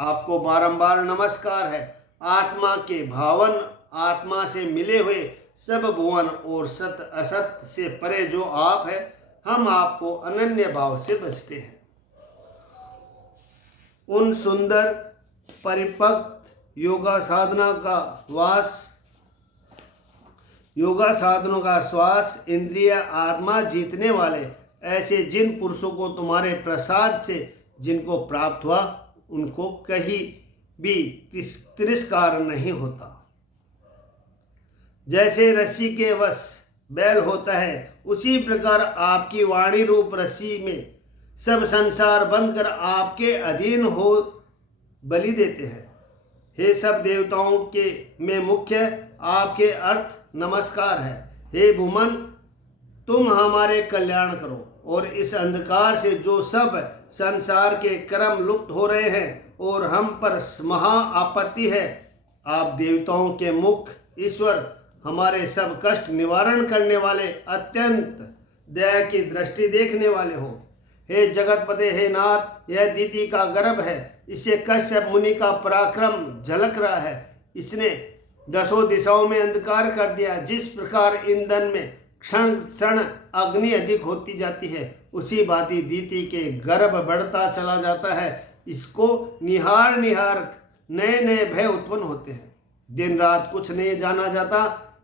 आपको बारंबार नमस्कार है। आत्मा के भावन, आत्मा से मिले हुए सब भुवन और सत असत से परे जो आप है, हम आपको अनन्य भाव से भजते हैं। उन सुंदर परिपक्व योगा साधनों का श्वास इंद्रिय आत्मा जीतने वाले ऐसे जिन पुरुषों को तुम्हारे प्रसाद से जिनको प्राप्त हुआ, उनको कहीं भी तिरस्कार नहीं होता। जैसे रस्सी के वश बैल होता है, उसी प्रकार आपकी वाणी रूप रस्सी में सब संसार बंद कर आपके अधीन हो बलि देते हैं। हे सब देवताओं के में मुख्य आपके अर्थ नमस्कार है। हे भूमन, तुम हमारे कल्याण करो और इस अंधकार से जो सब संसार के कर्म लुप्त हो रहे हैं और हम पर महा आपत्ति है, आप देवताओं के मुख ईश्वर, हमारे सब कष्ट निवारण करने वाले, अत्यंत दया की दृष्टि देखने वाले हो। हे जगतपते, हे नाथ, यह दीति का गर्भ है, इससे कश्यप मुनि का पराक्रम झलक रहा है। इसने 10 दिशाओं में अंधकार कर दिया। जिस प्रकार ईंधन में क्षण क्षण अग्नि अधिक होती जाती है, उसी भांति दीति के गर्भ बढ़ता चला जाता है। इसको निहार निहार नए नए भय उत्पन्न होते हैं। दिन रात कुछ नहीं जाना जाता,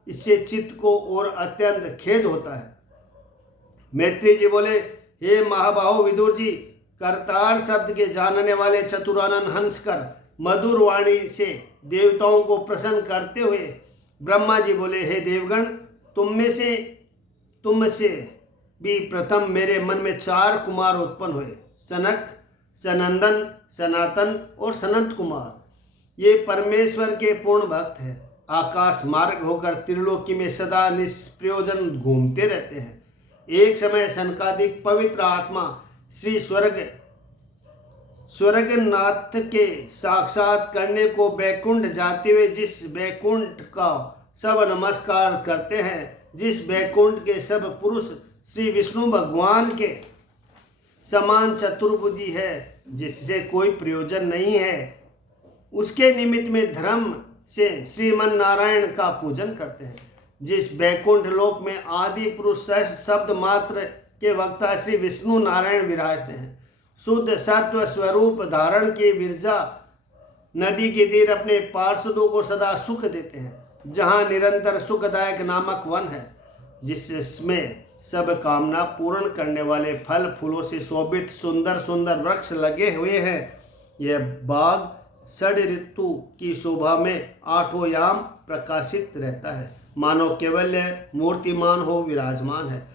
इससे चित्त को और अत्यंत खेद होता है। मैत्री जी बोले, हे महाबाहो विदुर जी, करतार शब्द के जानने वाले चतुरानन हंसकर मधुर वाणी से देवताओं को प्रसन्न करते हुए ब्रह्मा जी बोले, हे देवगण, तुमसे भी प्रथम मेरे मन में 4 कुमार उत्पन्न हुए, सनक, सनंदन, सनातन और सनत कुमार। ये परमेश्वर के पूर्ण भक्त हैं। आकाश मार्ग होकर त्रिलोकी में सदा निष्प्रयोजन घूमते रहते हैं। एक समय सनकादिक पवित्र आत्मा श्री स्वर्गनाथ के साक्षात करने को बैकुंठ जाते हुए जिस बैकुंठ का सब नमस्कार करते हैं, जिस बैकुंठ के सब पुरुष श्री विष्णु भगवान के समान चतुर्भुजी है, जिससे कोई प्रयोजन नहीं है, उसके निमित्त में धर्म से श्रीमन नारायण का पूजन करते हैं। जिस बैकुंठ लोक में आदि पुरुष शब्द मात्र के वक्ता श्री विष्णु नारायण विराजते हैं, शुद्ध सत्व स्वरूप धारण के विरजा नदी के तीर अपने पार्षदों को सदा सुख देते हैं, जहाँ निरंतर सुखदायक नामक वन है, जिसमें सब कामना पूर्ण करने वाले फल फूलों से शोभित सुंदर सुंदर वृक्ष लगे हुए हैं। यह बाग षड ऋतु की शोभा में 8 याम प्रकाशित रहता है, मानो केवल्य मूर्तिमान हो विराजमान है।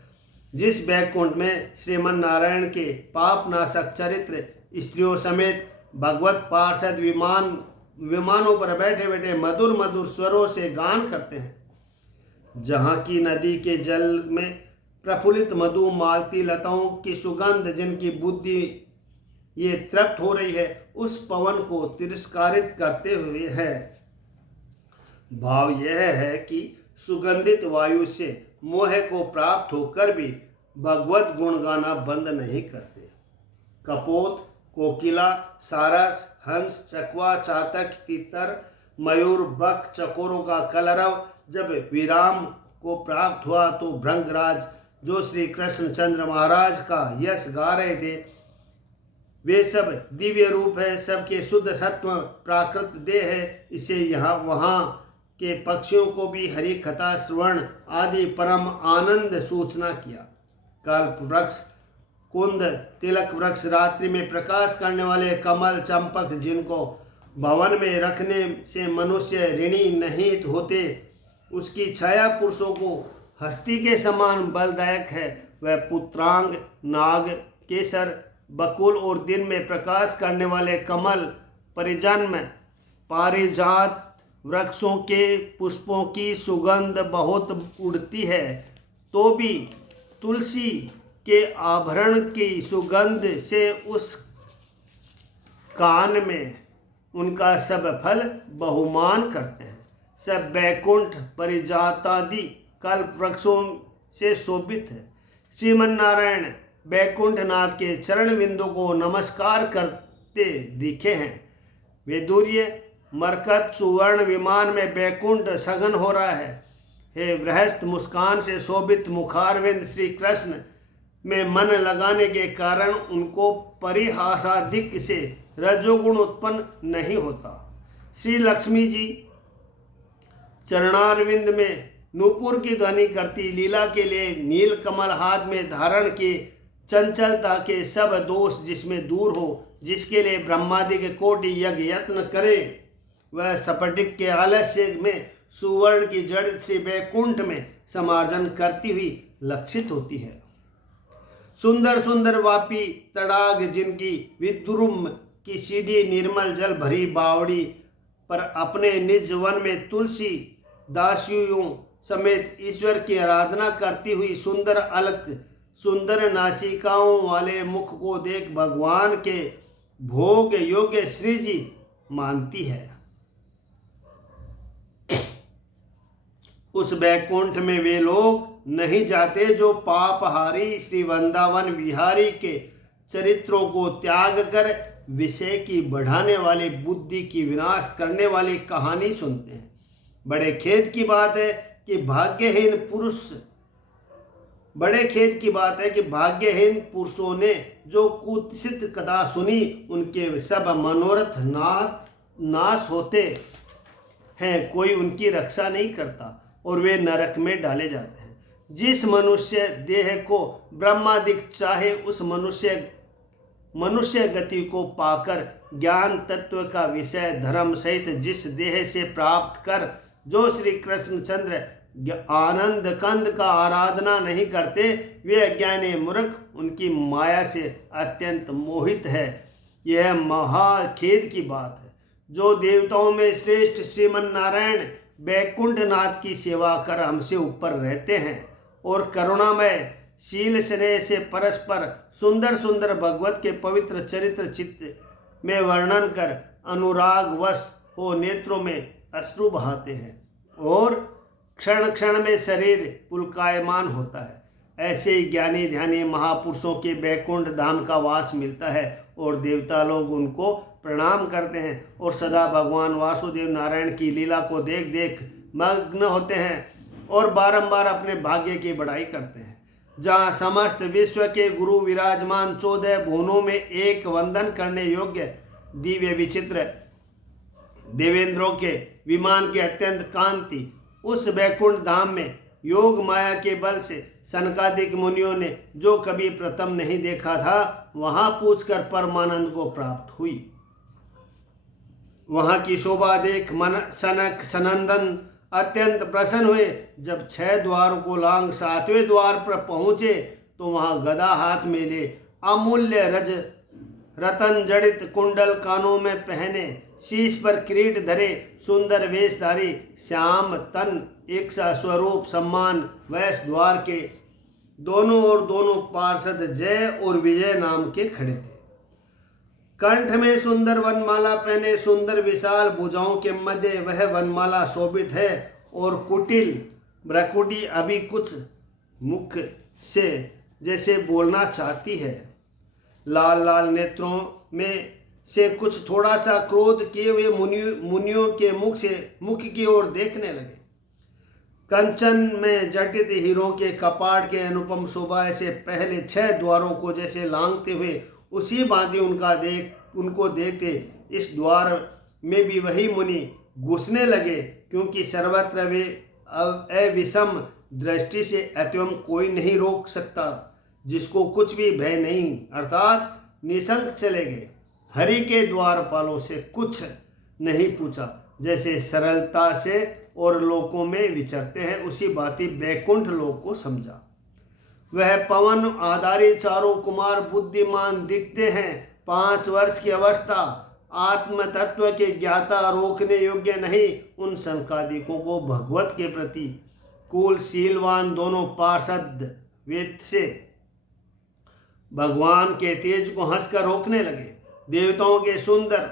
जिस बैकुंठ में श्रीमन नारायण के पाप नाशक चरित्र स्त्रियों समेत भगवत पार्षद विमानों पर बैठे बैठे मधुर मधुर स्वरों से गान करते हैं, जहाँ की नदी के जल में प्रफुल्लित मधु मालती लताओं की सुगंध जिनकी बुद्धि ये तृप्त हो रही है, उस पवन को तिरस्कारित करते हुए है। भाव यह है कि सुगंधित वायु से मोह को प्राप्त होकर भी भगवत गुण गाना बंद नहीं करते। कपोत, कोकिला, सारस, हंस, चकवा, चातक, तीतर, मयूर, बक, चकोरों का कलरव जब विराम को प्राप्त हुआ, तो भृंगराज जो श्री कृष्णचंद्र महाराज का यश गा रहे थे, वे सब दिव्य रूप है, सबके शुद्ध सत्व प्राकृत देह है। इसे यहाँ वहाँ के पक्षियों को भी हरि कथा श्रवण आदि परम आनंद सूचना किया। कल्प वृक्ष, कुंद, तिलक वृक्ष, रात्रि में प्रकाश करने वाले कमल, चंपक, जिनको भवन में रखने से मनुष्य ऋणी नहीं होते, उसकी छाया पुरुषों को हस्ती के समान बलदायक है। वह पुत्रांग, नाग, केसर, बकुल और दिन में प्रकाश करने वाले कमल, परिजन्म, पारिजात वृक्षों के पुष्पों की सुगंध बहुत उड़ती है, तो भी तुलसी के आभरण की सुगंध से उस कान में उनका सब फल बहुमान करते हैं। सब बैकुंठ परिजातादि कल्प वृक्षों से शोभित है। श्रीमन नारायण बैकुंठनाथ के चरण बिंदु को नमस्कार करते दिखे हैं। वे दूर्य मरकत सुवर्ण विमान में बैकुंठ सघन हो रहा है। हे बृहस्थ मुस्कान से शोभित मुखारविंद श्री कृष्ण में मन लगाने के कारण उनको परिहासाधिक से रजोगुण उत्पन्न नहीं होता। श्री लक्ष्मी जी चरणारविंद में नूपुर की ध्वनि करती लीला के लिए नील कमल हाथ में धारण के चंचलता के सब दोष जिसमें दूर हो, जिसके लिए ब्रह्मादिक कोटि यज्ञ यत्न करे, वह स्फटिक के आलस्य में सुवर्ण की जड़ से बैकुंठ में समार्जन करती हुई लक्षित होती है। सुंदर सुंदर वापी तड़ाग जिनकी विद्रुम की सीधी निर्मल जल भरी बावड़ी पर अपने निज वन में तुलसी दासियों समेत ईश्वर की आराधना करती हुई सुंदर अलक सुंदर नासिकाओं वाले मुख को देख भगवान के भोग योग्य श्री जी मानती है। उस बैकुंठ में वे लोग नहीं जाते जो पापहारी श्री वृंदावन विहारी के चरित्रों को त्याग कर विषय की बढ़ाने वाली बुद्धि की विनाश करने वाली कहानी सुनते हैं। बड़े खेद की बात है कि भाग्यहीन पुरुषों ने जो कुत्सित कथा सुनी उनके सब मनोरथ नाश होते हैं, कोई उनकी रक्षा नहीं करता और वे नरक में डाले जाते हैं। जिस मनुष्य देह को ब्रह्मादिक चाहे उस मनुष्य गति को पाकर ज्ञान तत्व का विषय धर्म सहित जिस देह से प्राप्त कर जो श्री कृष्णचंद्र आनंद कंद का आराधना नहीं करते, वे अज्ञानी मूर्ख उनकी माया से अत्यंत मोहित है। यह महाखेद की बात है। जो देवताओं में श्रेष्ठ श्रीमन नारायण बैकुंठनाथ की सेवा कर हमसे ऊपर रहते हैं और करुणामय शील स्नेह से परस्पर सुंदर सुंदर भगवत के पवित्र चरित्र चित्त में वर्णन कर अनुराग वश हो नेत्रों में अश्रु बहाते हैं और क्षण क्षण में शरीर पुलकायमान होता है। ऐसे ही ज्ञानी ध्यानी महापुरुषों के बैकुंठ धाम का वास मिलता है और देवता लोग उनको प्रणाम करते हैं और सदा भगवान वासुदेव नारायण की लीला को देख देख मग्न होते हैं और बारंबार अपने भाग्य की बढ़ाई करते हैं। जहाँ समस्त विश्व के गुरु विराजमान 14 भुवनों में एक वंदन करने योग्य दिव्य विचित्र देवेंद्रों के विमान की अत्यंत कांति, उस बैकुंठ धाम में योग माया के बल से सनकादिक मुनियों ने जो कभी प्रथम नहीं देखा था, वहां पूछकर परमानंद को प्राप्त हुई। वहां की शोभा देख सनक सनंदन अत्यंत प्रसन्न हुए। जब 6 द्वार को लांग 7वें द्वार पर पहुंचे तो वहां गदा हाथ में ले अमूल्य रतन जड़ित कुंडल कानों में पहने शीश पर किरीट धरे सुंदर वेशधारी श्याम तन एक सा स्वरूप सम्मान वैश्य द्वार के दोनों ओर दोनों पार्षद जय और विजय नाम के खड़े थे। कंठ में सुंदर वनमाला पहने सुंदर विशाल भुजाओं के मध्य वह वनमाला शोभित है और कुटिल भ्रकुटी अभी कुछ मुख से जैसे बोलना चाहती है। लाल लाल नेत्रों में से कुछ थोड़ा सा क्रोध किए हुए मुनियों के मुख की ओर देखने लगे। कंचन में जटित हीरों के कपाट के अनुपम शोभा से पहले 6 द्वारों को जैसे लांघते हुए उसी भांति उनको देखते इस द्वार में भी वही मुनि घुसने लगे, क्योंकि सर्वत्र वे अविषम दृष्टि से अत्यम कोई नहीं रोक सकता, जिसको कुछ भी भय नहीं, अर्थात निशंक चले गए। हरि के द्वारपालों से कुछ नहीं पूछा, जैसे सरलता से और लोकों में विचरते हैं, उसी भांति बैकुंठ लोक को समझा। वह पवन आधारी चारों कुमार बुद्धिमान दिखते हैं। 5 वर्ष की अवस्था आत्म तत्व के ज्ञाता रोकने योग्य नहीं। उन संकादिकों को भगवत के प्रति कुलशीलवान दोनों पार्षद वेद से भगवान के तेज को हंसकर रोकने लगे। देवताओं के सुंदर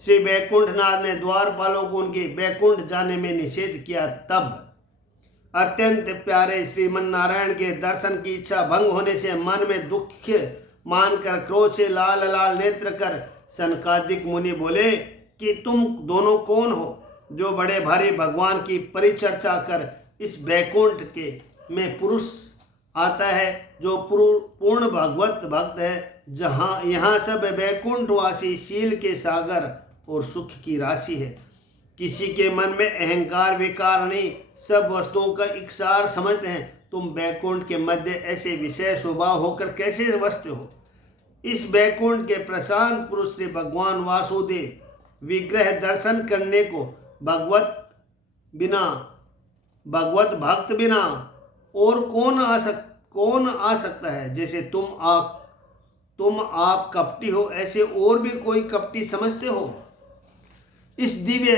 श्री बैकुंठनाथ ने द्वारपालों को उनके बैकुंठ जाने में निषेध किया। तब अत्यंत प्यारे श्रीमन नारायण के दर्शन की इच्छा भंग होने से मन में दुख मानकर क्रोध से लाल लाल नेत्र कर सनकादिक मुनि बोले कि तुम दोनों कौन हो जो बड़े भारी भगवान की परिचर्चा कर इस बैकुंठ के में पुरुष आता है जो पूर्ण भगवत भक्त है, जहाँ यहाँ सब बैकुंठवासी शील के सागर और सुख की राशि है। किसी के मन में अहंकार विकार नहीं, सब वस्तुओं का इकसार समझते हैं। तुम बैकुंठ के मध्य ऐसे विषय स्वभाव होकर कैसे बसते हो? इस बैकुंठ के प्रशांत पुरुष श्री भगवान वासुदेव विग्रह दर्शन करने को भगवत भक्त बिना और कौन आ सकता है? जैसे तुम आप कपटी हो, ऐसे और भी कोई कपटी समझते हो? इस दिव्य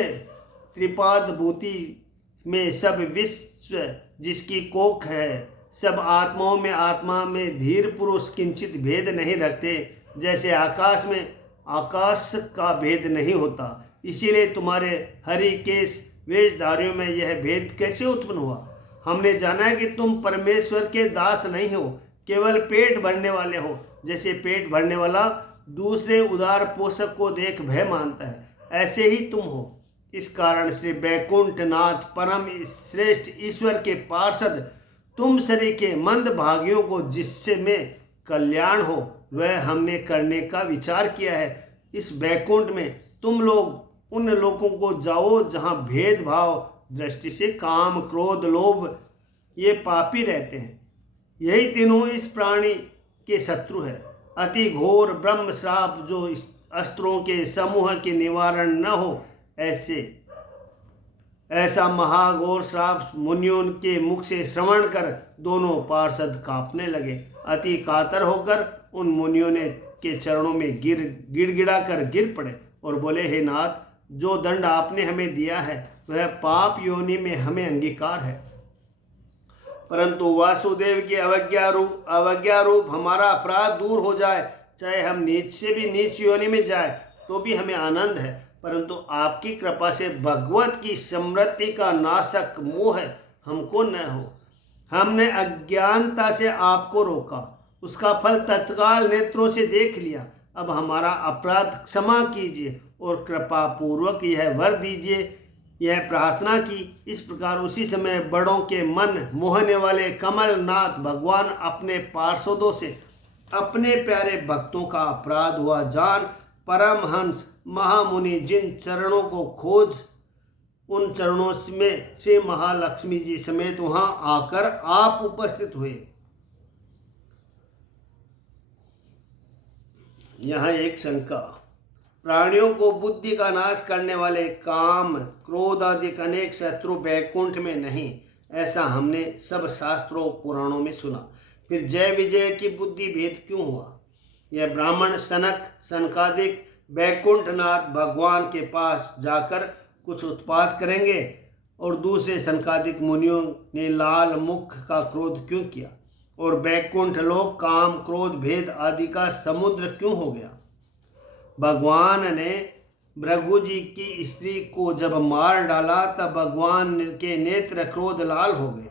त्रिपाद भूति में सब विश्व जिसकी कोख है, सब आत्माओं में आत्मा में धीर पुरुष किंचित भेद नहीं रखते, जैसे आकाश में आकाश का भेद नहीं होता। इसीलिए तुम्हारे हरि केश वेशधारियों में यह भेद कैसे उत्पन्न हुआ? हमने जाना है कि तुम परमेश्वर के दास नहीं हो, केवल पेट भरने वाले हो। जैसे पेट भरने वाला दूसरे उदार पोषक को देख भय मानता है, ऐसे ही तुम हो। इस कारण श्री बैकुंठनाथ परम श्रेष्ठ ईश्वर के पार्षद तुम शरीर के मंद भागियों को जिससे में कल्याण हो वह हमने करने का विचार किया है। इस बैकुंठ में तुम लोग उन लोगों को जाओ जहाँ भेदभाव दृष्टि से काम क्रोध लोभ ये पापी रहते हैं। यही तीनों इस प्राणी के शत्रु है। अति घोर ब्रह्म श्राप जो इस अस्त्रों के समूह के निवारण न हो, ऐसा महाघोर श्राप मुनियों के मुख से श्रवण कर दोनों पार्षद कांपने लगे। अति कातर होकर उन मुनियों ने के चरणों में गिड़गिड़ा कर गिर पड़े और बोले, हे नाथ, जो दंड आपने हमें दिया है वह पाप योनि में हमें अंगीकार है, परंतु वासुदेव की अवज्ञा रूप हमारा अपराध दूर हो जाए, चाहे हम नीच से भी नीच योनि में जाए तो भी हमें आनंद है। परंतु आपकी कृपा से भगवत की समृद्धि का नाशक मोह हमको न हो। हमने अज्ञानता से आपको रोका, उसका फल तत्काल नेत्रों से देख लिया। अब हमारा अपराध क्षमा कीजिए और कृपा पूर्वक यह वर दीजिए। यह प्रार्थना की। इस प्रकार उसी समय बड़ों के मन मोहने वाले कमलनाथ भगवान अपने पार्षदों से अपने प्यारे भक्तों का अपराध हुआ जान परमहंस महामुनि जिन चरणों को खोज, उन चरणों में से महालक्ष्मी जी समेत वहां आकर आप उपस्थित हुए। यहाँ एक शंका। प्राणियों को बुद्धि का नाश करने वाले काम क्रोध आदि अनेक शत्रु बैकुंठ में नहीं, ऐसा हमने सब शास्त्रों पुराणों में सुना। फिर जय विजय की बुद्धि भेद क्यों हुआ? यह ब्राह्मण सनकादिक बैकुंठनाथ भगवान के पास जाकर कुछ उत्पात करेंगे और दूसरे सनकादिक मुनियों ने लाल मुख का क्रोध क्यों किया और बैकुंठ लोक काम क्रोध भेद आदि का समुद्र क्यों हो गया? भगवान ने भृगु जी की स्त्री को जब मार डाला तब भगवान के नेत्र क्रोध लाल हो गए।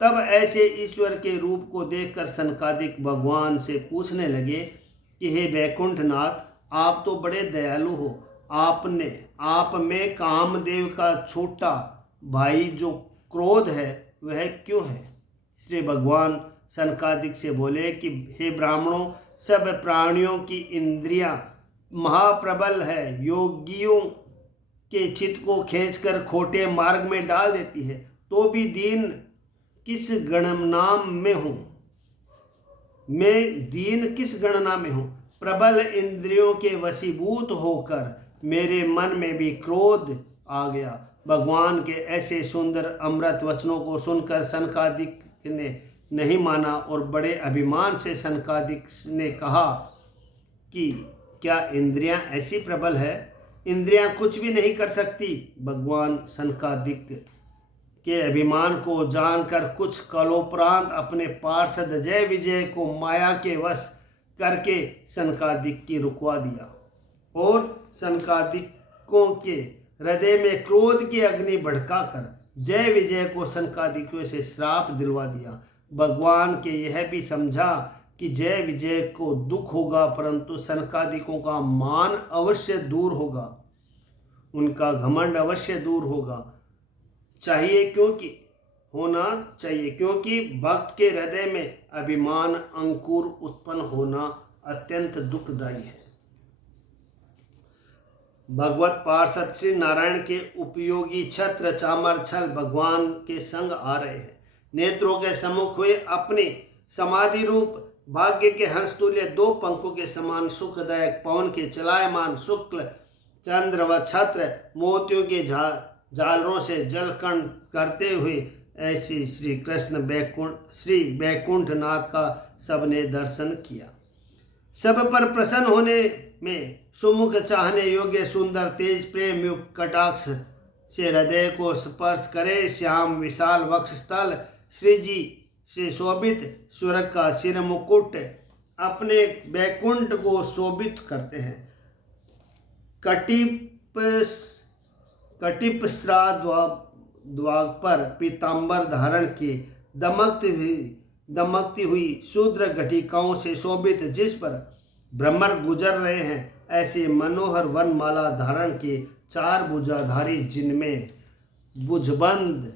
तब ऐसे ईश्वर के रूप को देखकर सनकादिक भगवान से पूछने लगे कि हे बैकुंठनाथ, आप तो बड़े दयालु हो, आप में कामदेव का छोटा भाई जो क्रोध है वह क्यों है? श्री भगवान सनकादिक से बोले कि हे ब्राह्मणों, सब प्राणियों की इंद्रियां महाप्रबल है, योगियों के चित्त को खींचकर खोटे मार्ग में डाल देती है। तो भी दीन किस गणना में हूँ मैं दीन किस गणना में हूँ? प्रबल इंद्रियों के वशीभूत होकर मेरे मन में भी क्रोध आ गया। भगवान के ऐसे सुंदर अमृत वचनों को सुनकर सनकादिक ने नहीं माना और बड़े अभिमान से सनकादिक ने कहा कि क्या इंद्रियां ऐसी प्रबल है? इंद्रियां कुछ भी नहीं कर सकती। भगवान सनकादिक के अभिमान को जानकर कुछ कालोपरांत अपने पार्षद जय विजय को माया के वश करके सनकादिक की रुकवा दिया और सनकादिकों के हृदय में क्रोध की अग्नि भड़काकर जय विजय को सनकादिकों से श्राप दिलवा दिया। भगवान के यह भी समझा कि जय विजय को दुख होगा, परंतु सनकादिकों का मान अवश्य दूर होगा, उनका घमंड अवश्य दूर होगा चाहिए, क्योंकि भक्त के हृदय में अभिमान अंकुर उत्पन्न होना अत्यंत दुखदायी है। भगवत पार्षद श्री नारायण के उपयोगी छत्र चामर छल भगवान के संग आ रहे हैं। नेत्रों के सम्मुख हुए अपने समाधि रूप भाग्य के हंसतुल्य दो पंखों के समान सुखदायक पवन के चलायमान शुक्ल चंद्र व छत्र मोतियों के झालरों से जलकण करते हुए ऐसे श्री बैकुंठ नाथ का सबने दर्शन किया। सब पर प्रसन्न होने में सुमुख चाहने योग्य सुंदर तेज प्रेम युक्त कटाक्ष से हृदय को स्पर्श करे। श्याम विशाल वक्ष स्थल श्री जी से शोभित स्वर्ग का सिर मुकुट अपने बैकुंठ को शोभित करते हैं। कटिप द्वाग पर पीतांबर धारण के दमकती हुई शूद्र घटिकाओं से शोभित जिस पर भ्रमर गुजर रहे हैं, ऐसे मनोहर वनमाला धारण के चार भुजाधारी जिनमें भुजबंद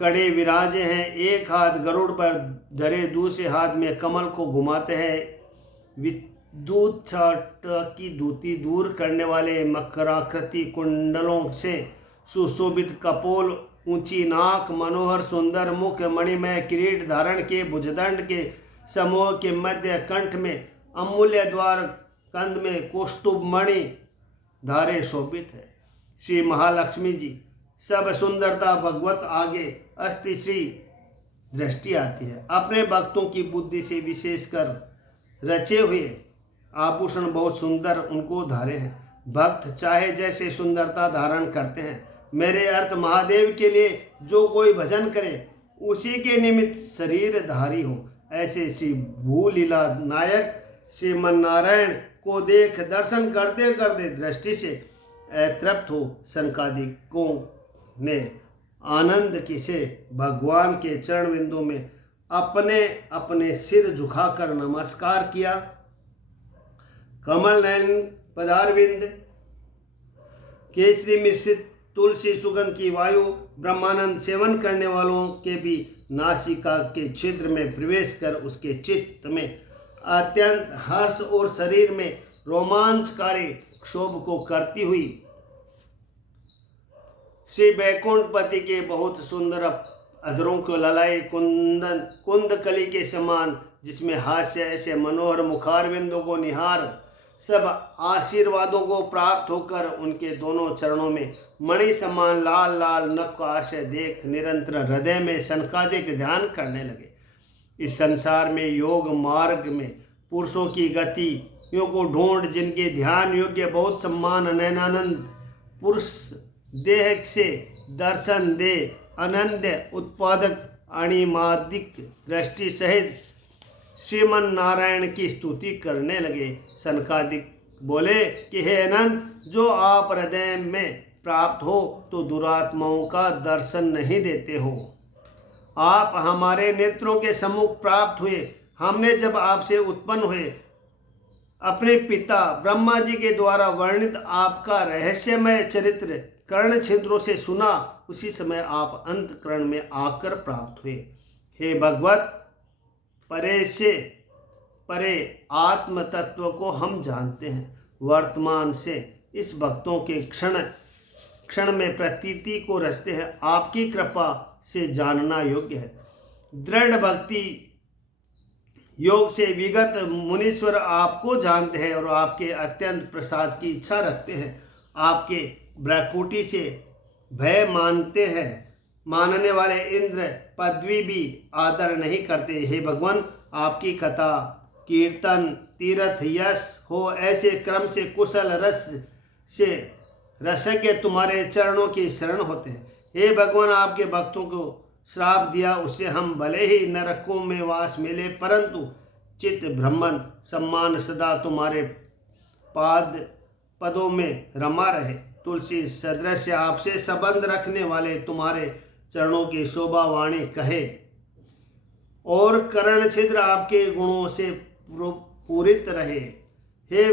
कड़े विराजे हैं, एक हाथ गरुड़ पर धरे दूसरे हाथ में कमल को घुमाते हैं। विद्युत छट की दूती दूर करने वाले मकराकृति कुंडलों से सुशोभित कपोल, ऊंची नाक, मनोहर सुंदर मुख, मणिमय किरीट धारण के भुजदंड के समूह के मध्य कंठ में अमूल्य द्वार कंद में कौस्तुभ मणि धारे शोभित है। श्री महालक्ष्मी जी सब सुंदरता भगवत आगे अस्ति श्री दृष्टि आती है। अपने भक्तों की बुद्धि से विशेषकर रचे हुए आभूषण बहुत सुंदर उनको धारे हैं। भक्त चाहे जैसे सुंदरता धारण करते हैं, मेरे अर्थ महादेव के लिए जो कोई भजन करे उसी के निमित्त शरीर धारी हो। ऐसे श्री भूलीला नायक श्रीमन नारायण को देख दर्शन करते करते दृष्टि से तृप्त हो सनकादिकों ने आनंद से भगवान के चरण बिंदु में अपने अपने सिर झुकाकर नमस्कार किया। कमल नयन पदारविंद केसरी मिश्रित तुलसी सुगंध की वायु ब्रह्मानंद सेवन करने वालों के भी नासिका के छिद्र में प्रवेश कर उसके चित्त में अत्यंत हर्ष और शरीर में रोमांचकारी क्षोभ को करती हुई श्री बैकुंठपति के बहुत सुंदर अधरों को ललाई कुंदकली के समान, जिसमें हास्य ऐसे मनोहर मुखारविंदों को निहार सब आशीर्वादों को प्राप्त होकर उनके दोनों चरणों में मणि समान लाल लाल नख को आशय देख निरंतर हृदय में सनकादिक ध्यान करने लगे। इस संसार में योग मार्ग में पुरुषों की गतियों को ढूंढ जिनके ध्यान योग्य बहुत सम्मान नयनानंद पुरुष देह से दर्शन दे अनंत उत्पादक अणिमादिक दृष्टि सहित श्रीमन नारायण की स्तुति करने लगे। सनकादिक बोले कि हे अनंत, जो आप हृदय में प्राप्त हो तो दुरात्माओं का दर्शन नहीं देते हो। आप हमारे नेत्रों के सम्मुख प्राप्त हुए। हमने जब आपसे उत्पन्न हुए अपने पिता ब्रह्मा जी के द्वारा वर्णित आपका रहस्यमय चरित्र कर्ण छिद्रों से सुना, उसी समय आप अंतःकरण में आकर प्राप्त हुए। हे भगवत, परे से परे आत्म तत्व को हम जानते हैं। वर्तमान से इस भक्तों के क्षण क्षण में प्रतीति को रचते हैं। आपकी कृपा से जानना योग्य है। दृढ़ भक्ति योग से विगत मुनीश्वर आपको जानते हैं और आपके अत्यंत प्रसाद की इच्छा रखते हैं। आपके ब्रकुटी से भय मानते हैं। मानने वाले इंद्र पदवी भी आदर नहीं करते। हे भगवान, आपकी कथा कीर्तन तीर्थ यश हो, ऐसे क्रम से कुशल रस से रसज्ञ तुम्हारे चरणों की शरण होते हैं। हे भगवान, आपके भक्तों को श्राप दिया, उससे हम भले ही नरकों में वास मिले, परंतु चित्त ब्रह्मन सम्मान सदा तुम्हारे पदों में रमा रहे। तुलसी सदृश आपसे संबंध रखने वाले तुम्हारे चरणों की शोभा वाणी कहे, और कर्ण छिद्र आपके गुणों से पूरित रहे। हे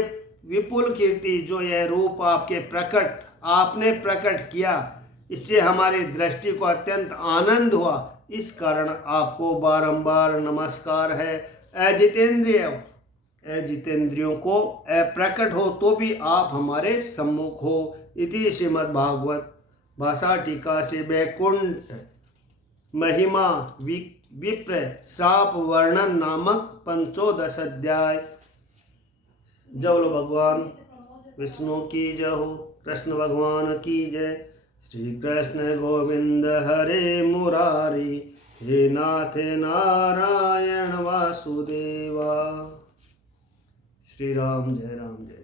विपुल कीर्ति, जो यह रूप आपने प्रकट किया, इससे हमारी दृष्टि को अत्यंत आनंद हुआ। इस कारण आपको बारंबार नमस्कार है। अजितेंद्रियों को अप्रकट हो तो भी आप हमारे सम्मुख हो। इति श्रीमद् भागवत भाषा टीका से वैकुंठ महिमा विप्र शाप वर्णन नामक 15 अध्याय। जय बोलो भगवान विष्णु की जय हो, कृष्ण भगवान की जय। श्री कृष्ण गोविंद हरे मुरारी, हे नाथ नारायण वासुदेवा। श्री राम जय राम जय।